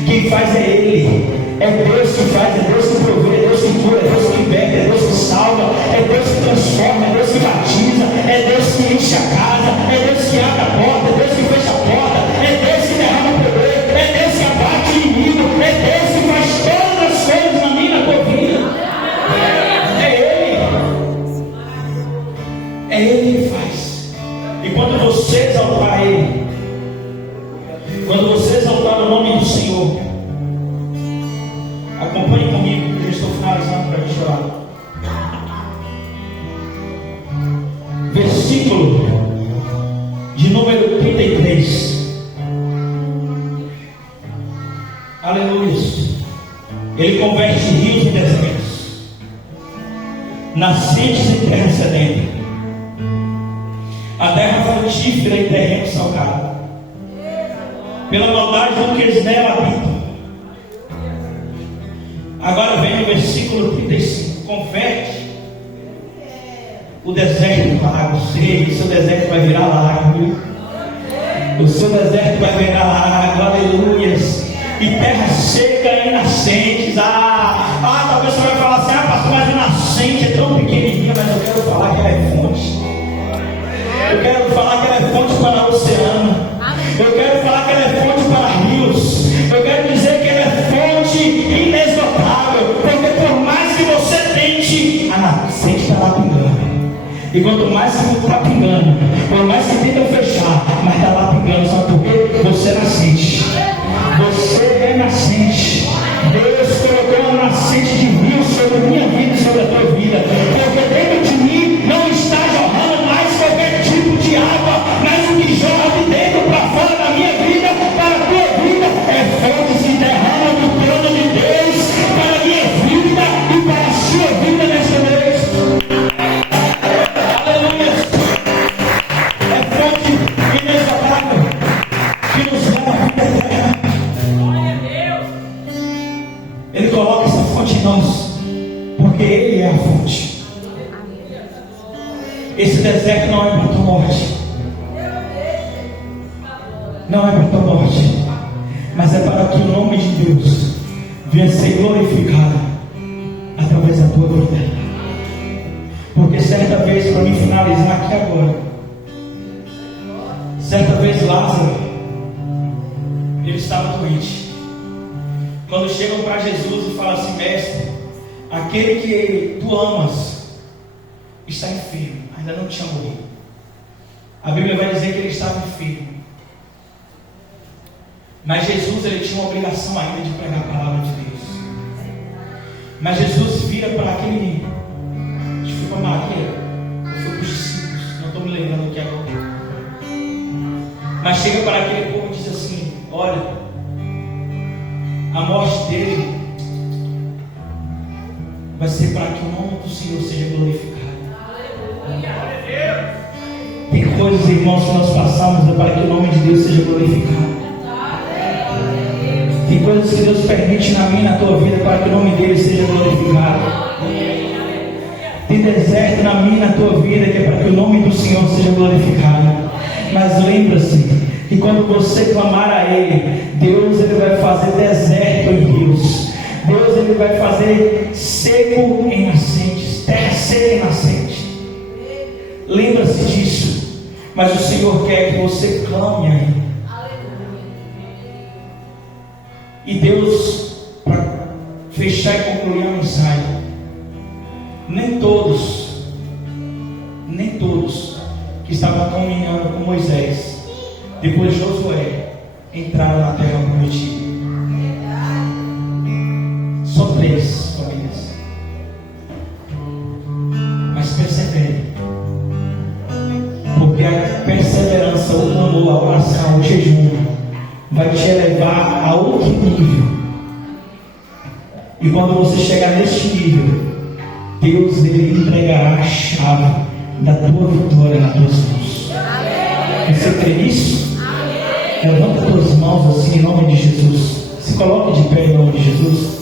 Quem faz é Ele. É Deus que faz, é Deus que provê, é Deus que cura, é Deus que liberta, é Deus que salva, é Deus que transforma, é Deus que batiza, é Deus que enche a casa, é Deus que abre a porta, é Deus que fecha a porta, é Deus que derrama o poder, é Deus que abate o inimigo, é Deus que faz todas as coisas na minha e na tua vida. É Ele. É Ele que faz. E quando você exaltar Ele, quando você exaltar o nome do Senhor, acompanhe comigo, eu estou finalizando para te chorar. Versículo de número 33. Aleluia. Ele converte rios em desertos, nascentes em terra sedenta, a terra frutífera em terreno salgado, pela maldade do que eles nela habitam. Agora vem o versículo 35. Converte o deserto em lago. Sei, o seu deserto vai virar lago. O seu deserto vai virar lago. Aleluias. E terra seca e nascentes. Talvez você vai falar assim: pastor, mas a nascente é tão pequenininha. Mas eu quero falar que ela é fonte. Eu quero falar que ela é fonte para o oceano. Eu quero falar que ela é fonte para rios. Eu quero dizer que ela é fonte inesgotável. Porque por mais que você tente, a nascente está lá pingando. E quanto mais que está pingando, por mais que tenta fechar, mas está lá pingando. Sabe por quê? Você é nascente. Você é nascente. Deus colocou uma nascente de rio sobre a minha vida e sobre a tua vida. Porque dentro de mim não está jorrando mais qualquer tipo de água, mas o que jorra de dentro para fora da minha vida, para a tua vida, é fonte que derrama do trono de Deus para a minha vida e para a sua vida nesta vez. Aleluia! É fonte inesgotável que nos leva à vida eterna. Ele coloca essa fonte em nós, porque Ele é a fonte. Esse deserto não é para a tua morte. Não é para a tua morte, mas é para que o nome de Deus venha ser glorificado através da tua vida. Porque certa vez, para mim finalizar aqui agora, certa vez Lázaro, ele estava doente. Quando chegam para Jesus e falam assim: mestre, aquele que tu amas está enfermo, ainda não tinha morrido. A Bíblia vai dizer que ele estava enfermo. Mas Jesus, ele tinha uma obrigação ainda de pregar a palavra de Deus. Mas Jesus vira para aquele, acho que foi para Maria, ou foi para os discípulos, não estou me lembrando aqui agora. Mas chega para aquele povo e diz assim: olha, a morte dele vai ser para que o nome do Senhor seja glorificado. Tem coisas, irmãos, que nós passamos para que o nome de Deus seja glorificado. Tem coisas que Deus permite na minha e na tua vida para que o nome dele seja glorificado. Tem deserto na minha e na tua vida que é para que o nome do Senhor seja glorificado. Mas lembra-se que quando você clamar a Ele, Deus ele vai fazer deserto em rios. Deus ele vai fazer seco em nascentes, terra seca em nascente. Lembra-se disso. Mas o Senhor quer que você clame a Ele. E Deus, para fechar e concluir a mensagem, nem todos que estavam caminhando com Moisés, depois de Josué, entraram na terra prometida. Só 3 famílias. Mas persevere, porque a perseverança, o clamor, a oração, o jejum vai te elevar a outro nível. E quando você chegar neste nível, Deus ele entregará a chave da tua vitória nas tuas mãos. Você crê nisso? Levanta suas mãos assim em nome de Jesus. Se coloque de pé em nome de Jesus.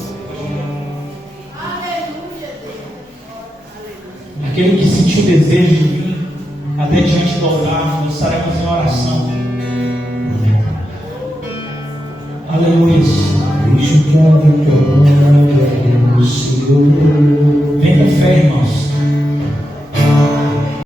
Aquele que sentiu o desejo de vir até diante do altar, nós estaremos em oração. Aleluia.